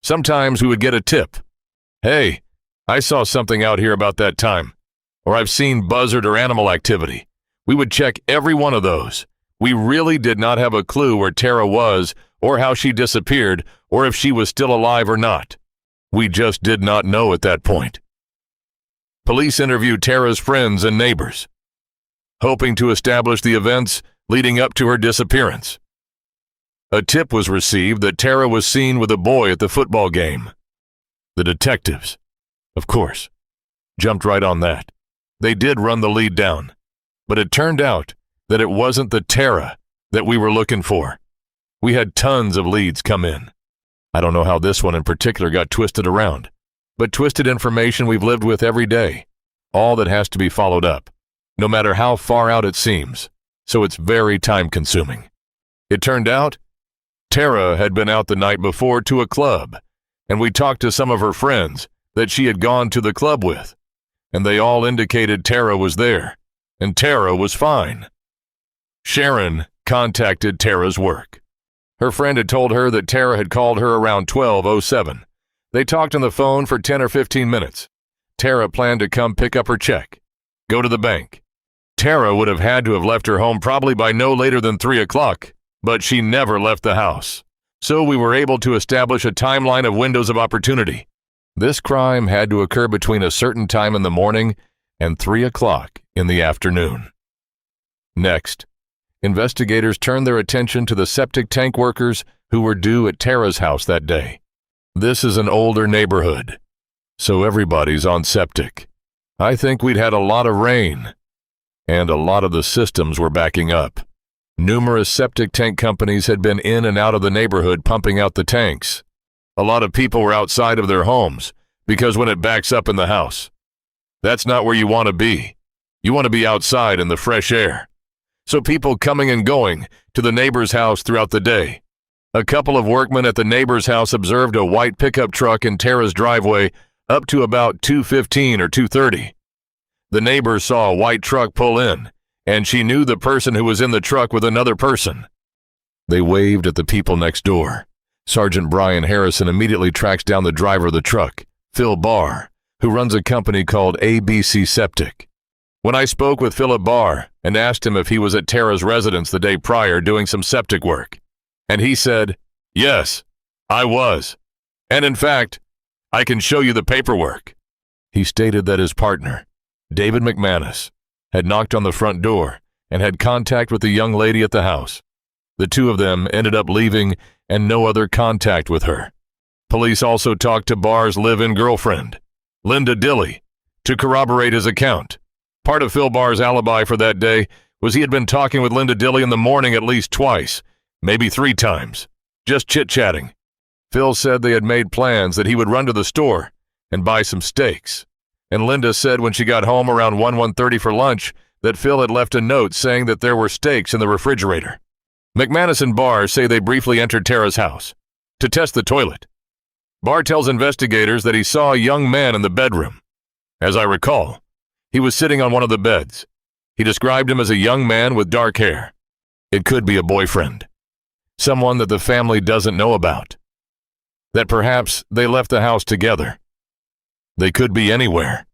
Sometimes we would get a tip. Hey, I saw something out here about that time. Or I've seen buzzard or animal activity. We would check every one of those. We really did not have a clue where Tara was, or how she disappeared, or if she was still alive or not. We just did not know at that point. Police interviewed Tara's friends and neighbors, hoping to establish the events leading up to her disappearance. A tip was received that Tara was seen with a boy at the football game. The detectives, of course, jumped right on that. They did run the lead down, but it turned out that it wasn't the Tara that we were looking for. We had tons of leads come in. I don't know how this one in particular got twisted around, but twisted information we've lived with every day, all that has to be followed up, no matter how far out it seems, so it's very time-consuming. It turned out Tara had been out the night before to a club, and we talked to some of her friends that she had gone to the club with, and they all indicated Tara was there, and Tara was fine. Sharon contacted Tara's work. Her friend had told her that Tara had called her around 12:07. They talked on the phone for 10 or 15 minutes. Tara planned to come pick up her check, go to the bank. Tara would have had to have left her home probably by no later than 3 o'clock, but she never left the house. So we were able to establish a timeline of windows of opportunity. This crime had to occur between a certain time in the morning and 3 o'clock in the afternoon. Next, investigators turned their attention to the septic tank workers who were due at Tara's house that day. This is an older neighborhood, so everybody's on septic. I think we'd had a lot of rain, and a lot of the systems were backing up. Numerous septic tank companies had been in and out of the neighborhood pumping out the tanks. A lot of people were outside of their homes because when it backs up in the house, that's not where you want to be. You want to be outside in the fresh air. So people coming and going to the neighbor's house throughout the day. A couple of workmen at the neighbor's house observed a white pickup truck in Tara's driveway up to about 2:15 or 2:30. The neighbor saw a white truck pull in, and she knew the person who was in the truck with another person. They waved at the people next door. Sergeant Brian Harrison immediately tracks down the driver of the truck, Phil Barr, who runs a company called ABC Septic. When I spoke with Philip Barr and asked him if he was at Tara's residence the day prior doing some septic work, and he said, "Yes, I was. And in fact, I can show you the paperwork." He stated that his partner, David McManus, had knocked on the front door and had contact with the young lady at the house. The two of them ended up leaving and no other contact with her. Police also talked to Barr's live-in girlfriend, Linda Dilley, to corroborate his account. Part of Phil Barr's alibi for that day was he had been talking with Linda Dilley in the morning at least twice, maybe 3 times, just chit-chatting. Phil said they had made plans that he would run to the store and buy some steaks. And Linda said when she got home around 1:30 for lunch that Phil had left a note saying that there were steaks in the refrigerator. McManus and Barr say they briefly entered Tara's house to test the toilet. Barr tells investigators that he saw a young man in the bedroom. As I recall, he was sitting on one of the beds. He described him as a young man with dark hair. It could be a boyfriend, someone that the family doesn't know about, that perhaps they left the house together. They could be anywhere.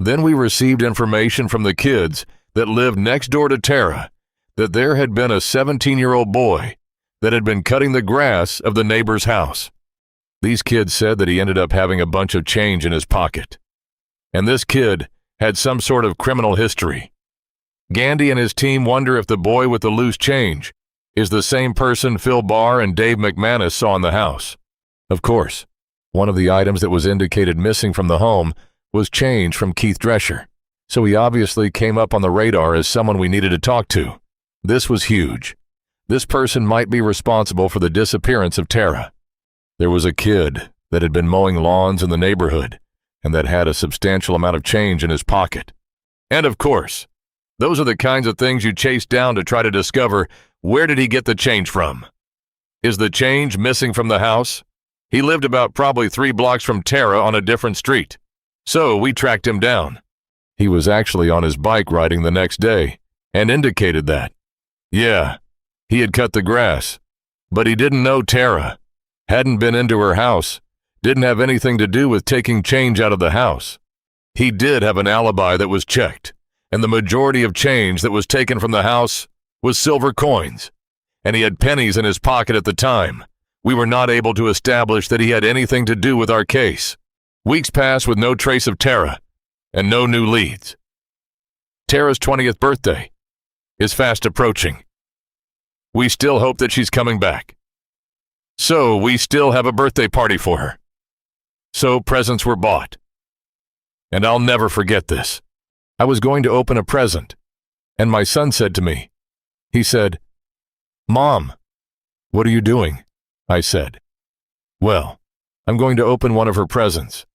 Then we received information from the kids that lived next door to Tara that there had been a 17-year-old boy that had been cutting the grass of the neighbor's house. These kids said that he ended up having a bunch of change in his pocket. And this kid had some sort of criminal history. Gandy and his team wonder if the boy with the loose change is the same person Phil Barr and Dave McManus saw in the house. Of course, one of the items that was indicated missing from the home was change from Keith Drescher, so he obviously came up on the radar as someone we needed to talk to. This was huge. This person might be responsible for the disappearance of Tara. There was a kid that had been mowing lawns in the neighborhood and that had a substantial amount of change in his pocket. And of course, those are the kinds of things you chase down to try to discover where did he get the change from. Is the change missing from the house? He lived about probably 3 blocks from Tara on a different street. So we tracked him down. He was actually on his bike riding the next day and indicated that. Yeah, he had cut the grass, but he didn't know Tara, hadn't been into her house, didn't have anything to do with taking change out of the house. He did have an alibi that was checked, and the majority of change that was taken from the house was silver coins, and he had pennies in his pocket at the time. We were not able to establish that he had anything to do with our case. Weeks passed with no trace of Tara and no new leads. Tara's 20th birthday is fast approaching. We still hope that she's coming back. So we still have a birthday party for her. So presents were bought. And I'll never forget this. I was going to open a present, and my son said to me, he said, "Mom, what are you doing?" I said, "Well, I'm going to open one of her presents."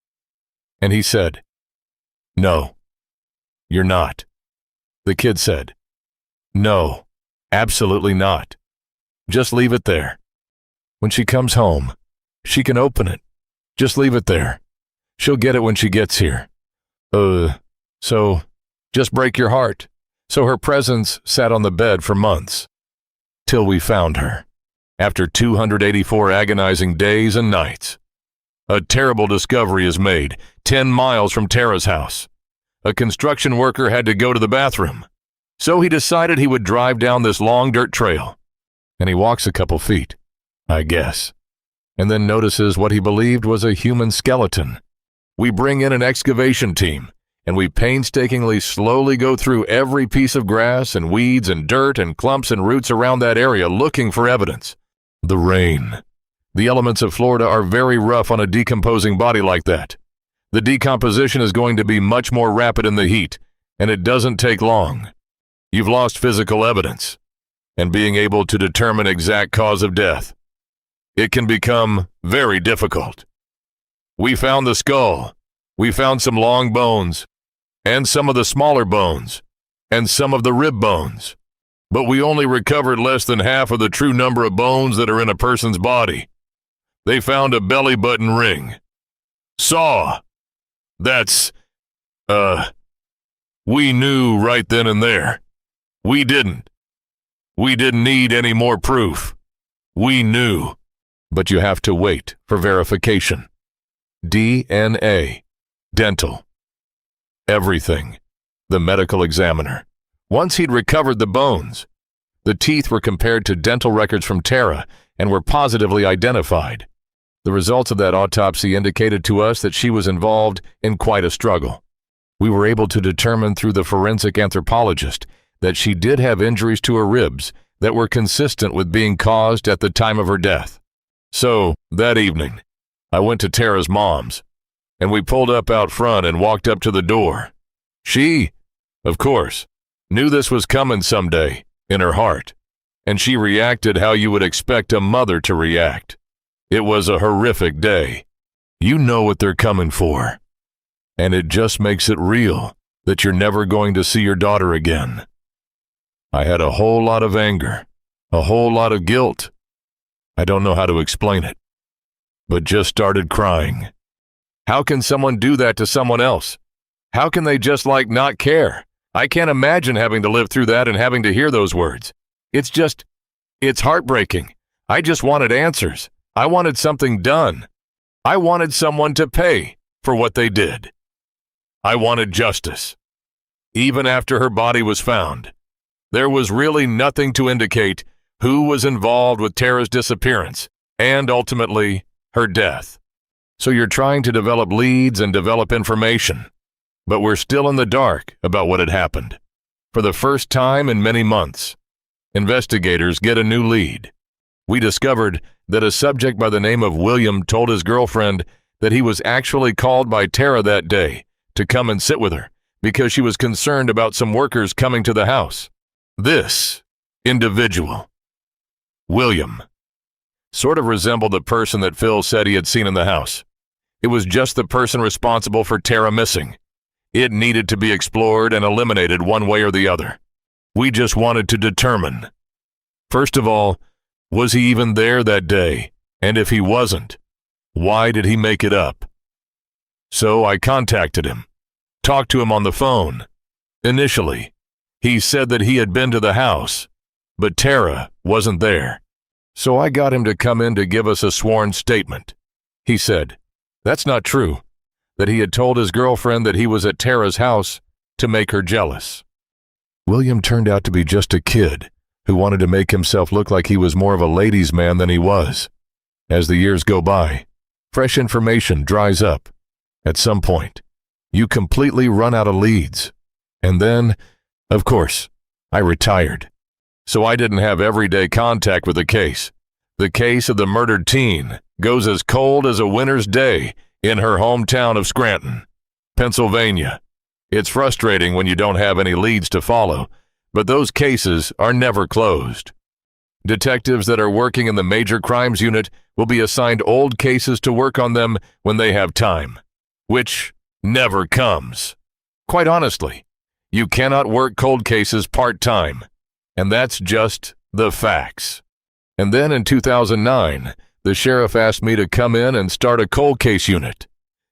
And he said, "No, you're not." The kid said, "No, absolutely not. Just leave it there. When she comes home, she can open it. Just leave it there. She'll get it when she gets here." So, just break your heart. So her presents sat on the bed for months. Till we found her. After 284 agonizing days and nights. A terrible discovery is made, 10 miles from Tara's house. A construction worker had to go to the bathroom. So he decided he would drive down this long dirt trail. And he walks a couple feet, I guess, and then notices what he believed was a human skeleton. We bring in an excavation team, and we painstakingly slowly go through every piece of grass and weeds and dirt and clumps and roots around that area looking for evidence. The rain. The elements of Florida are very rough on a decomposing body like that. The decomposition is going to be much more rapid in the heat, and it doesn't take long. You've lost physical evidence, and being able to determine exact cause of death. It can become very difficult. We found the skull. We found some long bones, and some of the smaller bones, and some of the rib bones. But we only recovered less than half of the true number of bones that are in a person's body. They found a belly button ring. Saw. That's, we knew right then and there. We didn't. We didn't need any more proof. We knew. But you have to wait for verification. DNA. Dental. Everything. The medical examiner. Once he'd recovered the bones, the teeth were compared to dental records from Tara and were positively identified. The results of that autopsy indicated to us that she was involved in quite a struggle. We were able to determine through the forensic anthropologist that she did have injuries to her ribs that were consistent with being caused at the time of her death. So, that evening, I went to Tara's mom's, and we pulled up out front and walked up to the door. She, of course, knew this was coming someday in her heart, and she reacted how you would expect a mother to react. It was a horrific day. You know what they're coming for, and it just makes it real that you're never going to see your daughter again. I had a whole lot of anger, a whole lot of guilt. I don't know how to explain it, but just started crying. How can someone do that to someone else? How can they just not care? I can't imagine having to live through that and having to hear those words. It's heartbreaking. I just wanted answers. I wanted something done. I wanted someone to pay for what they did. I wanted justice. Even after her body was found, there was really nothing to indicate who was involved with Tara's disappearance and ultimately her death. So you're trying to develop leads and develop information, but we're still in the dark about what had happened. For the first time in many months, investigators get a new lead. We discovered that a subject by the name of William told his girlfriend that he was actually called by Tara that day to come and sit with her because she was concerned about some workers coming to the house. This individual, William, sort of resembled the person that Phil said he had seen in the house. It was just the person responsible for Tara missing. It needed to be explored and eliminated one way or the other. We just wanted to determine, first of all, was he even there that day? And if he wasn't, why did he make it up? So I contacted him, talked to him on the phone. Initially, he said that he had been to the house, but Tara wasn't there. So I got him to come in to give us a sworn statement. He said, that's not true, that he had told his girlfriend that he was at Tara's house to make her jealous. William turned out to be just a kid who wanted to make himself look like he was more of a ladies' man than he was. As the years go by, fresh information dries up. At some point, you completely run out of leads. And then, of course, I retired. So I didn't have everyday contact with the case. The case of the murdered teen goes as cold as a winter's day in her hometown of Scranton, Pennsylvania. It's frustrating when you don't have any leads to follow, but those cases are never closed. Detectives that are working in the major crimes unit will be assigned old cases to work on them when they have time, which never comes. Quite honestly, you cannot work cold cases part-time, and that's just the facts. And then in 2009, the sheriff asked me to come in and start a cold case unit.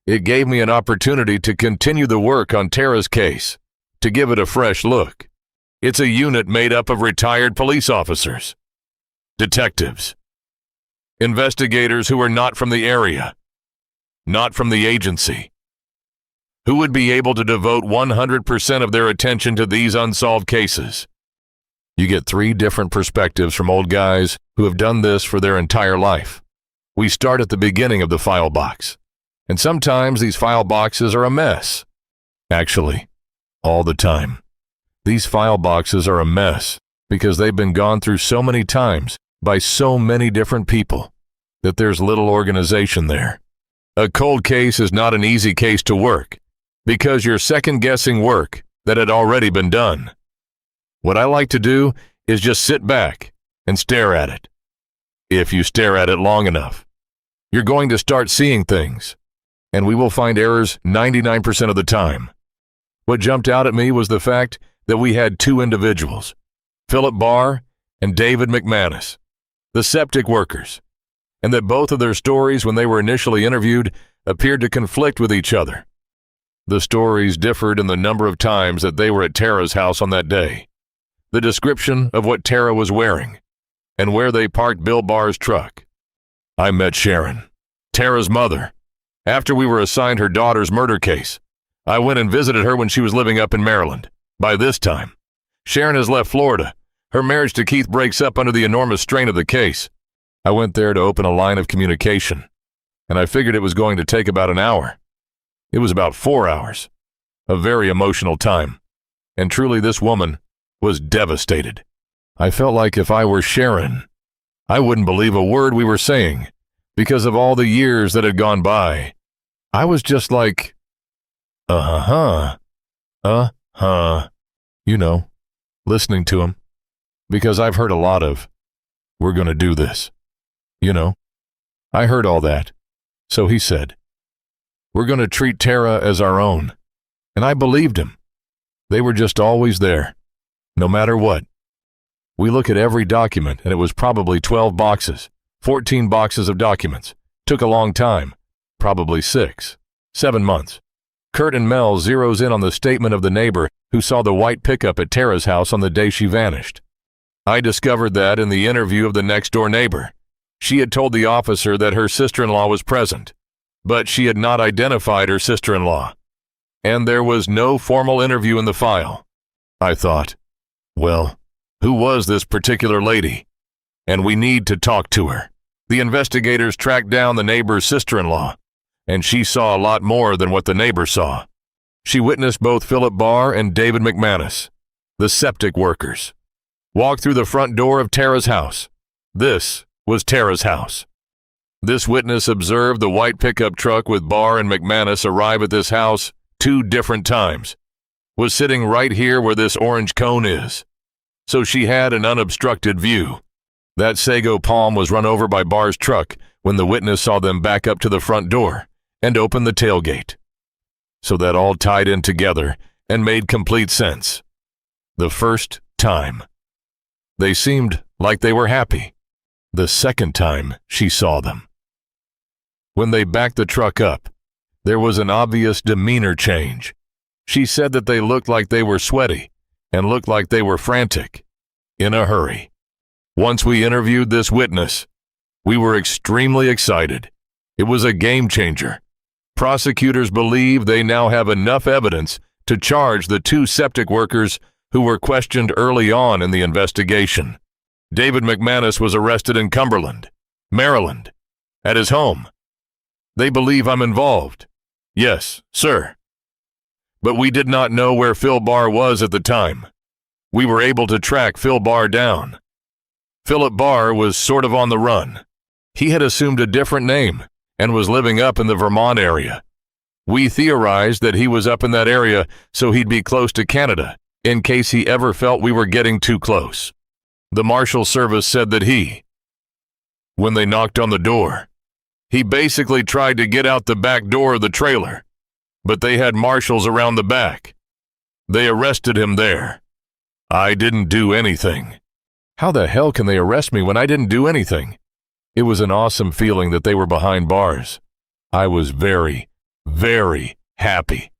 It gave me an opportunity to continue the work on Tara's case, to give it a fresh look. It's a unit made up of retired police officers, detectives, investigators who are not from the area, not from the agency, who would be able to devote 100% of their attention to these unsolved cases. You get 3 different perspectives from old guys who have done this for their entire life. We start at the beginning of the file box, and sometimes these file boxes are a mess. Actually, all the time. These file boxes are a mess because they've been gone through so many times by so many different people that there's little organization there. A cold case is not an easy case to work because you're second-guessing work that had already been done. What I like to do is just sit back and stare at it. If you stare at it long enough, you're going to start seeing things, and we will find errors 99% of the time. What jumped out at me was the fact that we had 2 individuals, Philip Barr and David McManus, the septic workers, and that both of their stories when they were initially interviewed appeared to conflict with each other. The stories differed in the number of times that they were at Tara's house on that day, the description of what Tara was wearing, and where they parked Bill Barr's truck. I met Sharon, Tara's mother, after we were assigned her daughter's murder case. I went and visited her when she was living up in Maryland. By this time, Sharon has left Florida. Her marriage to Keith breaks up under the enormous strain of the case. I went there to open a line of communication, and I figured it was going to take about an hour. It was about 4 hours. A very emotional time. And truly this woman was devastated. I felt like if I were Sharon, I wouldn't believe a word we were saying because of all the years that had gone by. I was just like, you know, listening to him, because I've heard a lot of, we're going to do this, you know. I heard all that. So he said, we're going to treat Tara as our own. And I believed him. They were just always there, no matter what. We look at every document, and it was probably 12 boxes, 14 boxes of documents. Took a long time, probably 6, 7 months. Kurt and Mel zeroes in on the statement of the neighbor who saw the white pickup at Tara's house on the day she vanished. I discovered that in the interview of the next-door neighbor. She had told the officer that her sister-in-law was present, but she had not identified her sister-in-law. And there was no formal interview in the file. I thought, well, who was this particular lady? And we need to talk to her. The investigators tracked down the neighbor's sister-in-law, and she saw a lot more than what the neighbor saw. She witnessed both Philip Barr and David McManus, the septic workers, walk through the front door of Tara's house. This was Tara's house. This witness observed the white pickup truck with Barr and McManus arrive at this house 2 different times, was sitting right here where this orange cone is. So she had an unobstructed view. That sago palm was run over by Barr's truck when the witness saw them back up to the front door and open the tailgate. So that all tied in together and made complete sense. The first time. They seemed like they were happy. The second time she saw them. When they backed the truck up, there was an obvious demeanor change. She said that they looked like they were sweaty and looked like they were frantic, in a hurry. Once we interviewed this witness, we were extremely excited. It was a game changer. Prosecutors believe they now have enough evidence to charge the 2 septic workers who were questioned early on in the investigation. David McManus was arrested in Cumberland, Maryland, at his home. They believe I'm involved. Yes, sir. But we did not know where Phil Barr was at the time. We were able to track Phil Barr down. Philip Barr was sort of on the run. He had assumed a different name and was living up in the Vermont area. We theorized that he was up in that area so he'd be close to Canada in case he ever felt we were getting too close. The Marshal Service said that when they knocked on the door, he basically tried to get out the back door of the trailer, but they had marshals around the back. They arrested him there. I didn't do anything. How the hell can they arrest me when I didn't do anything? It was an awesome feeling that they were behind bars. I was very, very happy.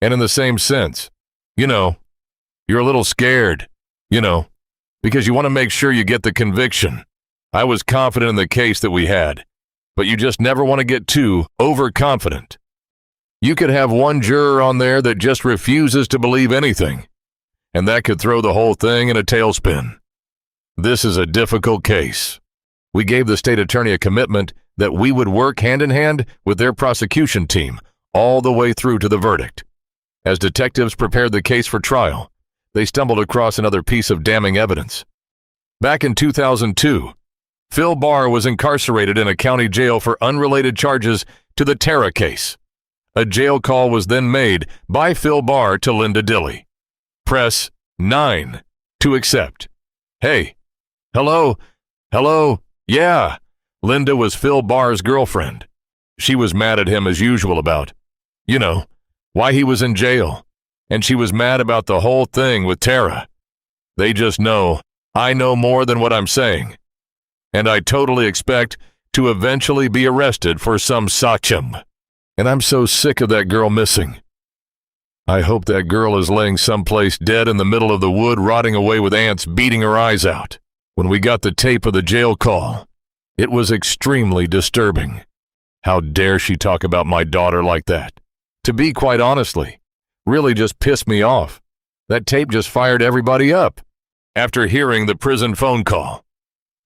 And in the same sense, you're a little scared, because you want to make sure you get the conviction. I was confident in the case that we had, but you just never want to get too overconfident. You could have one juror on there that just refuses to believe anything, and that could throw the whole thing in a tailspin. This is a difficult case. We gave the state attorney a commitment that we would work hand in hand with their prosecution team all the way through to the verdict. As detectives prepared the case for trial, they stumbled across another piece of damning evidence. Back in 2002, Phil Barr was incarcerated in a county jail for unrelated charges to the Tara case. A jail call was then made by Phil Barr to Linda Dilley. Press 9 to accept. Hey, hello, yeah. Linda was Phil Barr's girlfriend. She was mad at him as usual about, why he was in jail. And she was mad about the whole thing with Tara. They just know I know more than what I'm saying. And I totally expect to eventually be arrested for some sachem. And I'm so sick of that girl missing. I hope that girl is laying someplace dead in the middle of the wood, rotting away with ants beating her eyes out. When we got the tape of the jail call, it was extremely disturbing. How dare she talk about my daughter like that? To be quite honestly, really just pissed me off. That tape just fired everybody up. After hearing the prison phone call,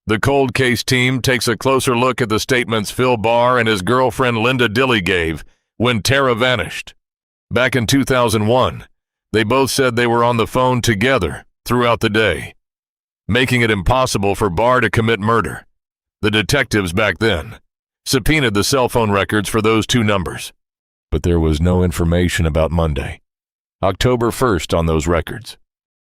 the cold case team takes a closer look at the statements Phil Barr and his girlfriend Linda Dilley gave when Tara vanished. Back in 2001, they both said they were on the phone together throughout the day, making it impossible for Barr to commit murder. The detectives back then subpoenaed the cell phone records for those two numbers, but there was no information about Monday, October 1st on those records.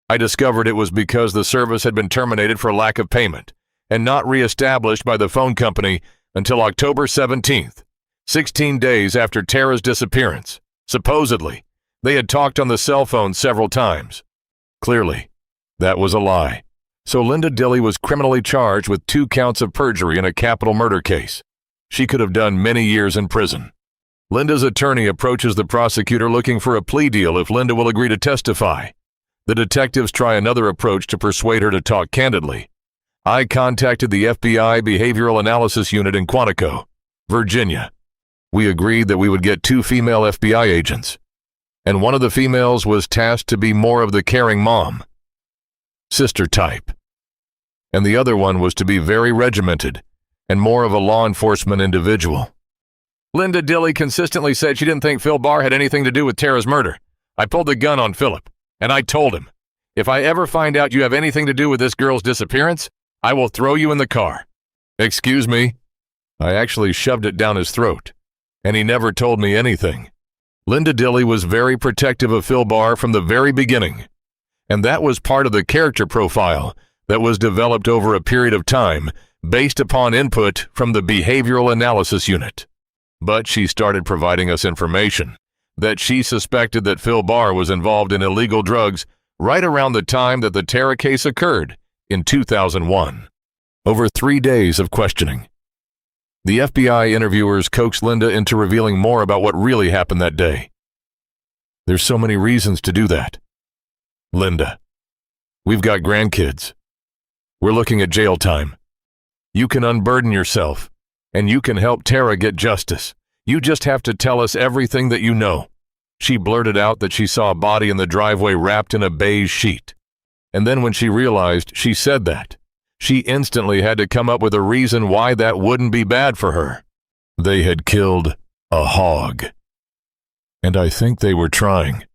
I discovered it was because the service had been terminated for lack of payment and not reestablished by the phone company until October 17th, 16 days after Tara's disappearance. Supposedly, they had talked on the cell phone several times. Clearly, that was a lie. So Linda Dilley was criminally charged with 2 counts of perjury in a capital murder case. She could have done many years in prison. Linda's attorney approaches the prosecutor looking for a plea deal if Linda will agree to testify. The detectives try another approach to persuade her to talk candidly. I contacted the FBI Behavioral Analysis Unit in Quantico, Virginia. We agreed that we would get 2 female FBI agents, and one of the females was tasked to be more of the caring mom, sister type, and the other one was to be very regimented and more of a law enforcement individual. Linda Dilley consistently said she didn't think Phil Barr had anything to do with Tara's murder. I pulled the gun on Philip, and I told him, if I ever find out you have anything to do with this girl's disappearance, I will throw you in the car. Excuse me? I actually shoved it down his throat, and he never told me anything. Linda Dilley was very protective of Phil Barr from the very beginning, and that was part of the character profile that was developed over a period of time based upon input from the Behavioral Analysis Unit. But she started providing us information that she suspected that Phil Barr was involved in illegal drugs right around the time that the Tara case occurred in 2001. Over 3 days of questioning, the FBI interviewers coaxed Linda into revealing more about what really happened that day. There's so many reasons to do that. Linda, we've got grandkids. We're looking at jail time. You can unburden yourself, and you can help Tara get justice. You just have to tell us everything that you know. She blurted out that she saw a body in the driveway wrapped in a beige sheet. And then when she realized she said that, she instantly had to come up with a reason why that wouldn't be bad for her. They had killed a hog. And I think they were trying.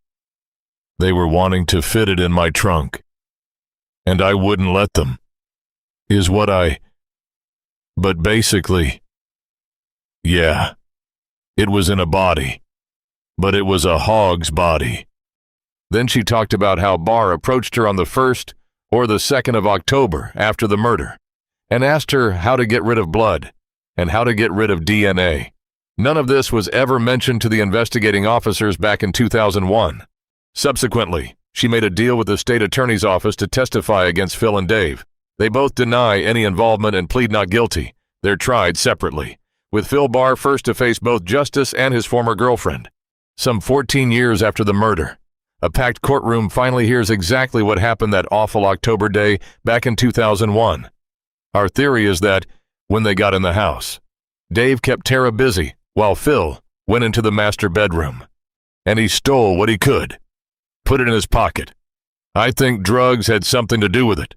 They were wanting to fit it in my trunk. And I wouldn't let them. But basically, yeah, it was in a body. But it was a hog's body. Then she talked about how Barr approached her on the 1st or the 2nd of October after the murder and asked her how to get rid of blood and how to get rid of DNA. None of this was ever mentioned to the investigating officers back in 2001. Subsequently, she made a deal with the state attorney's office to testify against Phil and Dave. They both deny any involvement and plead not guilty. They're tried separately, with Phil Barr first to face both justice and his former girlfriend. Some 14 years after the murder, a packed courtroom finally hears exactly what happened that awful October day back in 2001. Our theory is that, when they got in the house, Dave kept Tara busy while Phil went into the master bedroom. And he stole what he could, put it in his pocket. I think drugs had something to do with it.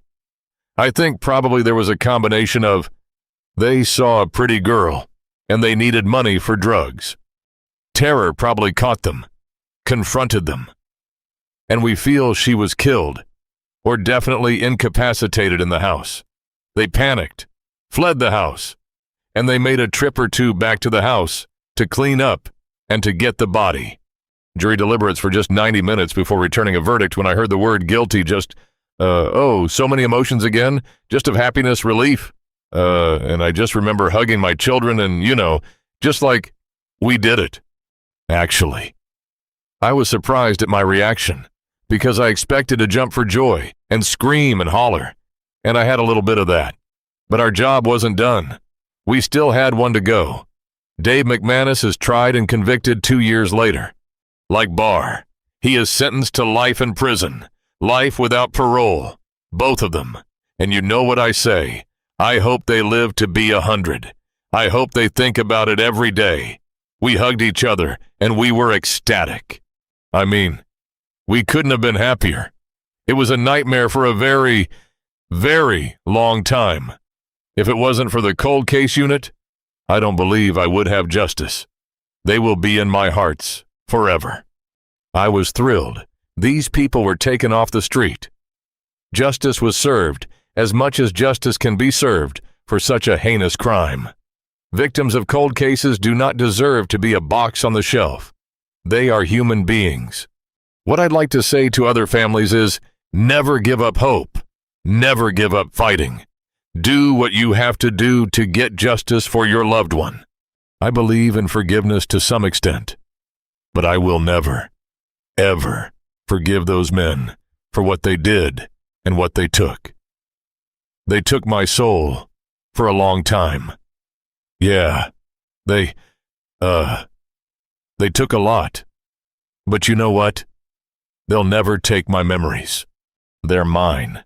I think probably there was a combination of they saw a pretty girl and they needed money for drugs. Terror probably caught them, confronted them. And we feel she was killed, or definitely incapacitated in the house. They panicked, fled the house, and they made a trip or two back to the house to clean up and to get the body. Jury deliberates for just 90 minutes before returning a verdict when I heard the word guilty so many emotions again, just of happiness, relief. And I just remember hugging my children and, just like we did it. Actually, I was surprised at my reaction because I expected to jump for joy and scream and holler, and I had a little bit of that. But our job wasn't done. We still had one to go. Dave McManus is tried and convicted 2 years later. Like Barr, he is sentenced to life in prison, life without parole, both of them. And you know what I say, I hope they live to be 100. I hope they think about it every day. We hugged each other, and we were ecstatic. I mean, we couldn't have been happier. It was a nightmare for a very, very long time. If it wasn't for the cold case unit, I don't believe I would have justice. They will be in my hearts forever. I was thrilled. These people were taken off the street. Justice was served, as much as justice can be served, for such a heinous crime. Victims of cold cases do not deserve to be a box on the shelf. They are human beings. What I'd like to say to other families is, never give up hope. Never give up fighting. Do what you have to do to get justice for your loved one. I believe in forgiveness to some extent, but I will never, ever forgive those men for what they did and what they took. They took my soul for a long time. Yeah, they took a lot. But you know what? They'll never take my memories. They're mine.